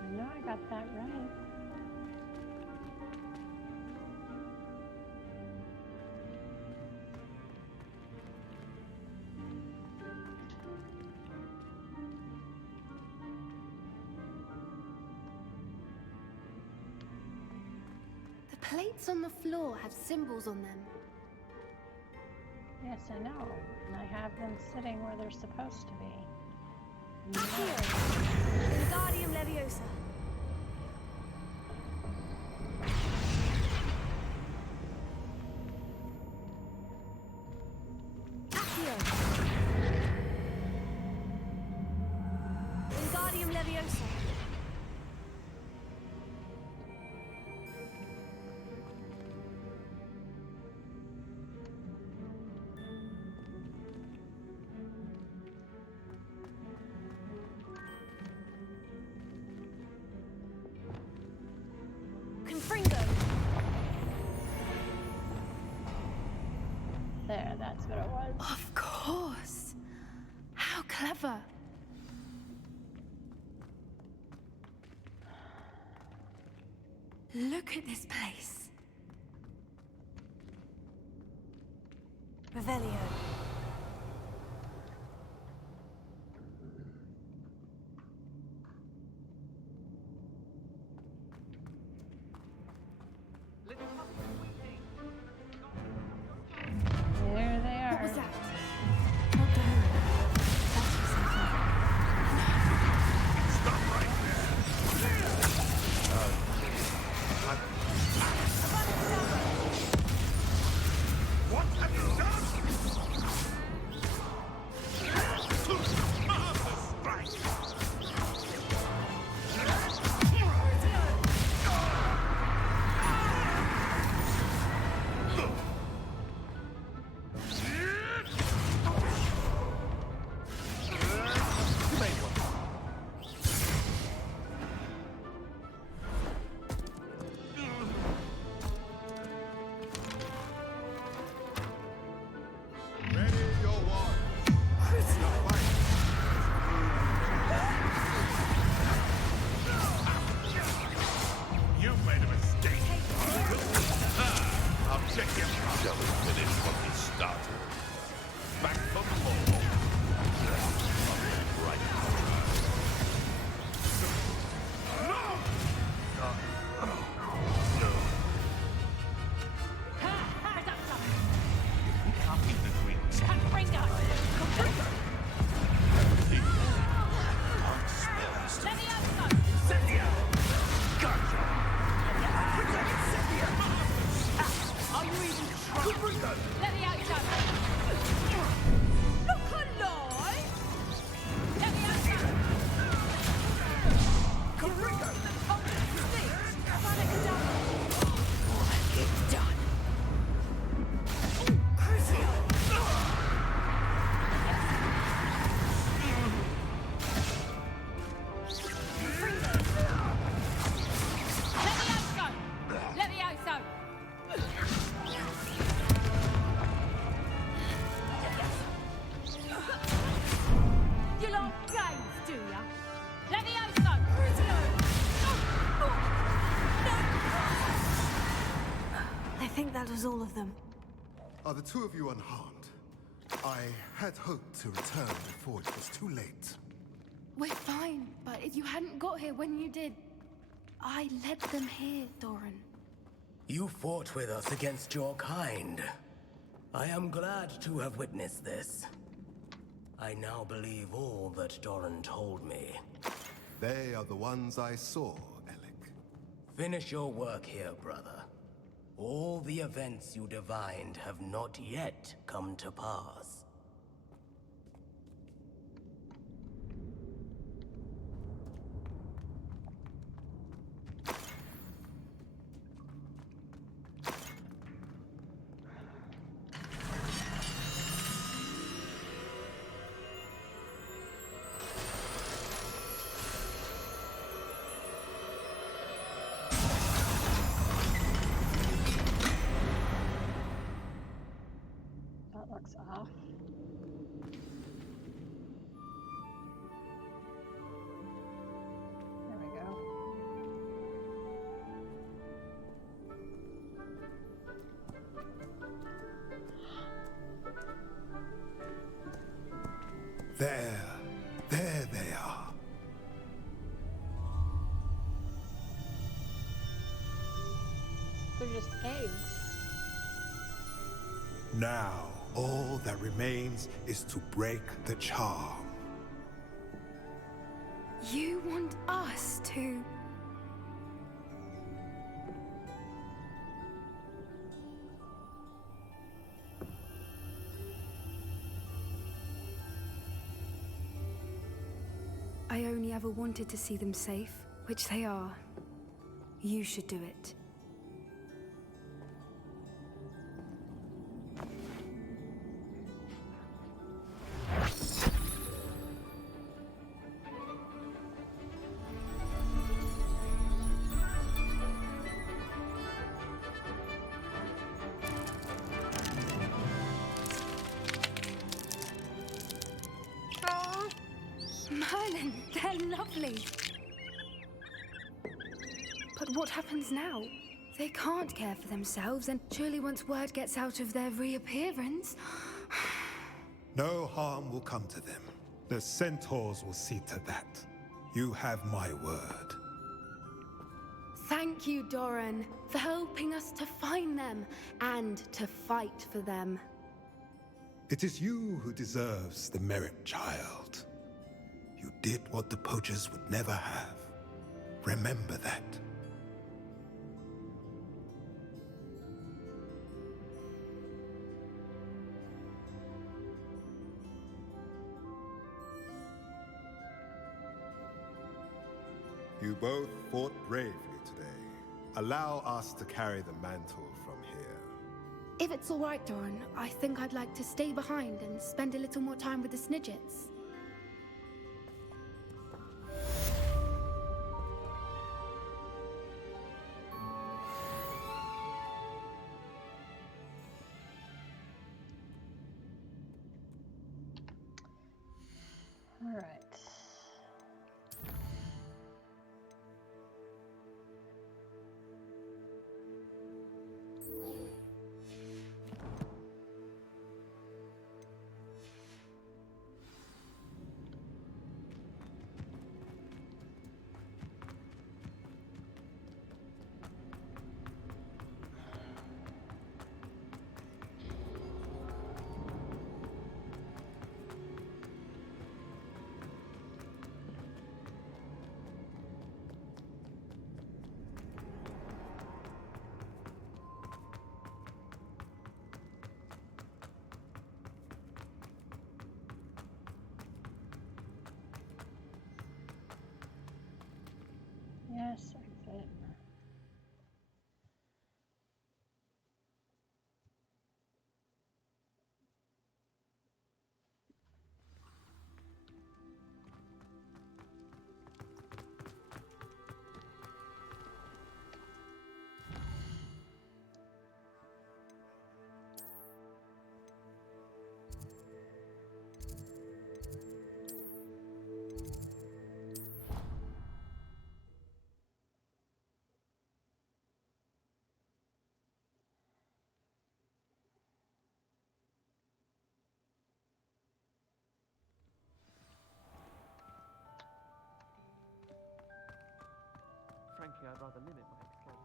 I know I got that right. The plates on the floor have symbols on them. Yes, I know. And I have them sitting where they're supposed to be. Accio. Wingardium Leviosa. Accio. Wingardium Leviosa. what it was. Of course. How clever. Look at this place. Revelio. There they are. What was that? Not the home. That's for something. Stop right What have you done? You made a mistake. Objective shall finish what we started. Back for more. Right. No. Copy the wings. Are you even trying? Let me out, John. Look alive! Let me out, John. Corrigo! Get done. Let me out, son. You like games, do ya? Let me out, son. I think that was all of them. Are the two of you unharmed? I had hoped to return before it was too late. We're fine, but if you hadn't got here when you did, I led them here, Doran. You fought with us against your kind. I am glad to have witnessed this. I now believe all that Doran told me. They are the ones I saw, Alec. Finish your work here, brother. All the events you divined have not yet come to pass. That looks off. There we go. There they are. They're just eggs. Now, all that remains is to break the charm. You want us to... I only ever wanted to see them safe, which they are. You should do it. lovely. But what happens now? They can't care for themselves, and surely once word gets out of their reappearance... No harm will come to them. The centaurs will see to that. You have my word. Thank you, Doran, for helping us to find them and to fight for them. It is you who deserves the merit, child. You did what the poachers would never have. Remember that. You both fought bravely today. Allow us to carry the mantle from here. If it's all right, Doran, I think I'd like to stay behind and spend a little more time with the Snidgets. All right. Yes, exit. Frankly, I'd rather limit my escape.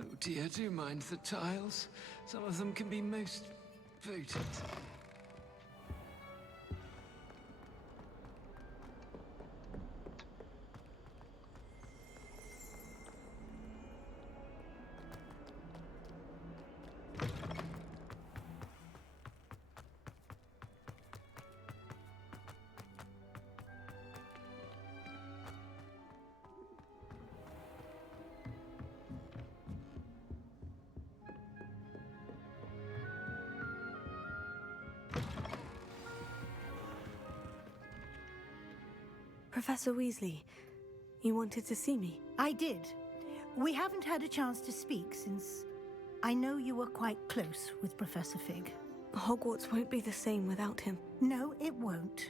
Oh dear, do mind the tiles. Some of them can be most potent. Professor Weasley, you wanted to see me? I did. We haven't had a chance to speak since I know you were quite close with Professor Fig. Hogwarts won't be the same without him. No, it won't.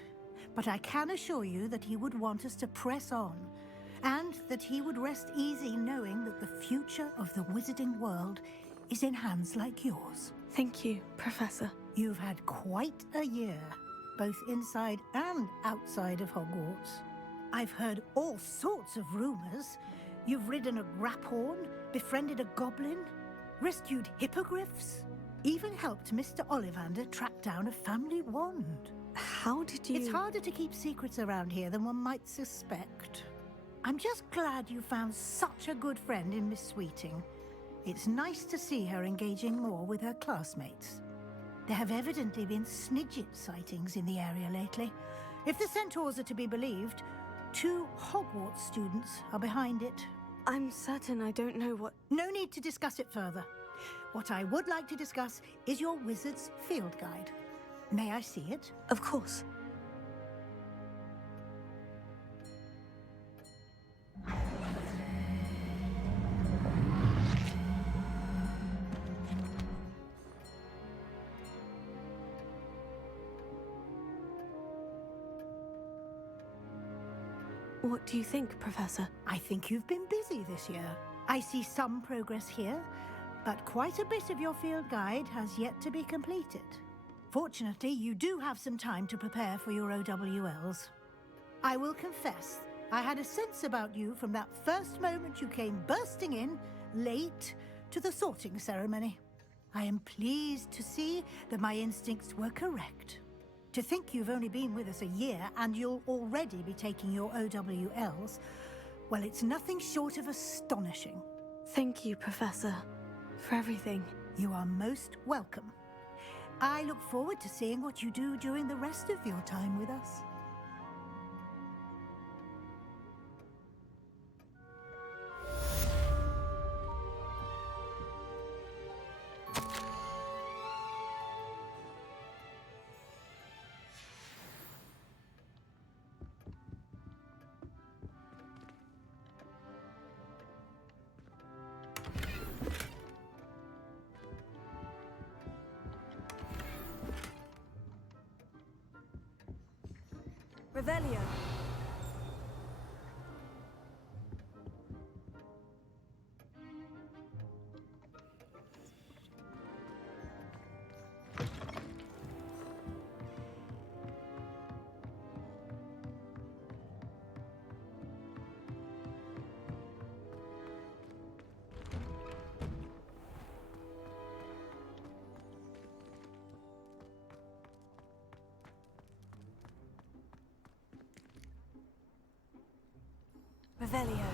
But I can assure you that he would want us to press on, and that he would rest easy knowing that the future of the wizarding world is in hands like yours. Thank you, Professor. You've had quite a year, both inside and outside of Hogwarts. I've heard all sorts of rumors. You've ridden a Graphorn, befriended a goblin, rescued hippogriffs, even helped Mr. Ollivander track down a family wand. How did you... It's harder to keep secrets around here than one might suspect. I'm just glad you found such a good friend in Miss Sweeting. It's nice to see her engaging more with her classmates. There have evidently been Snidget sightings in the area lately. If the centaurs are to be believed, 2 Hogwarts students are behind it. I'm certain I don't know what... No need to discuss it further. What I would like to discuss is your wizard's field guide. May I see it? Of course. What do you think, Professor? I think you've been busy this year. I see some progress here, but quite a bit of your field guide has yet to be completed. Fortunately, you do have some time to prepare for your OWLs. I will confess, I had a sense about you from that first moment you came bursting in, late, to the sorting ceremony. I am pleased to see that my instincts were correct. To think you've only been with us a year and you'll already be taking your OWLs, well, it's nothing short of astonishing. Thank you, Professor, for everything. You are most welcome. I look forward to seeing what you do during the rest of your time with us. Revelio. Revelio.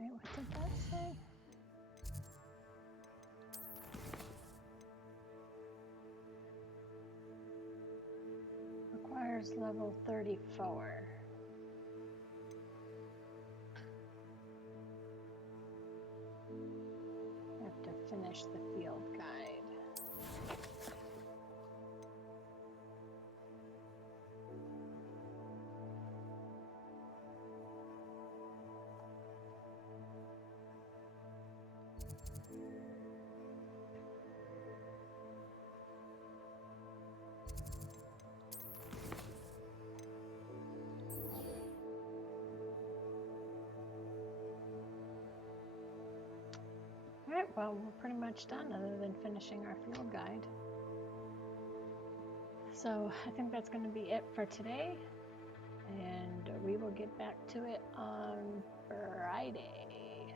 Wait, what did that say? Requires level 34. I have to finish the field guide. Alright, well, we're pretty much done other than finishing our field guide. So I think that's going to be it for today, and we will get back to it on Friday.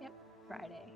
Yep, Friday.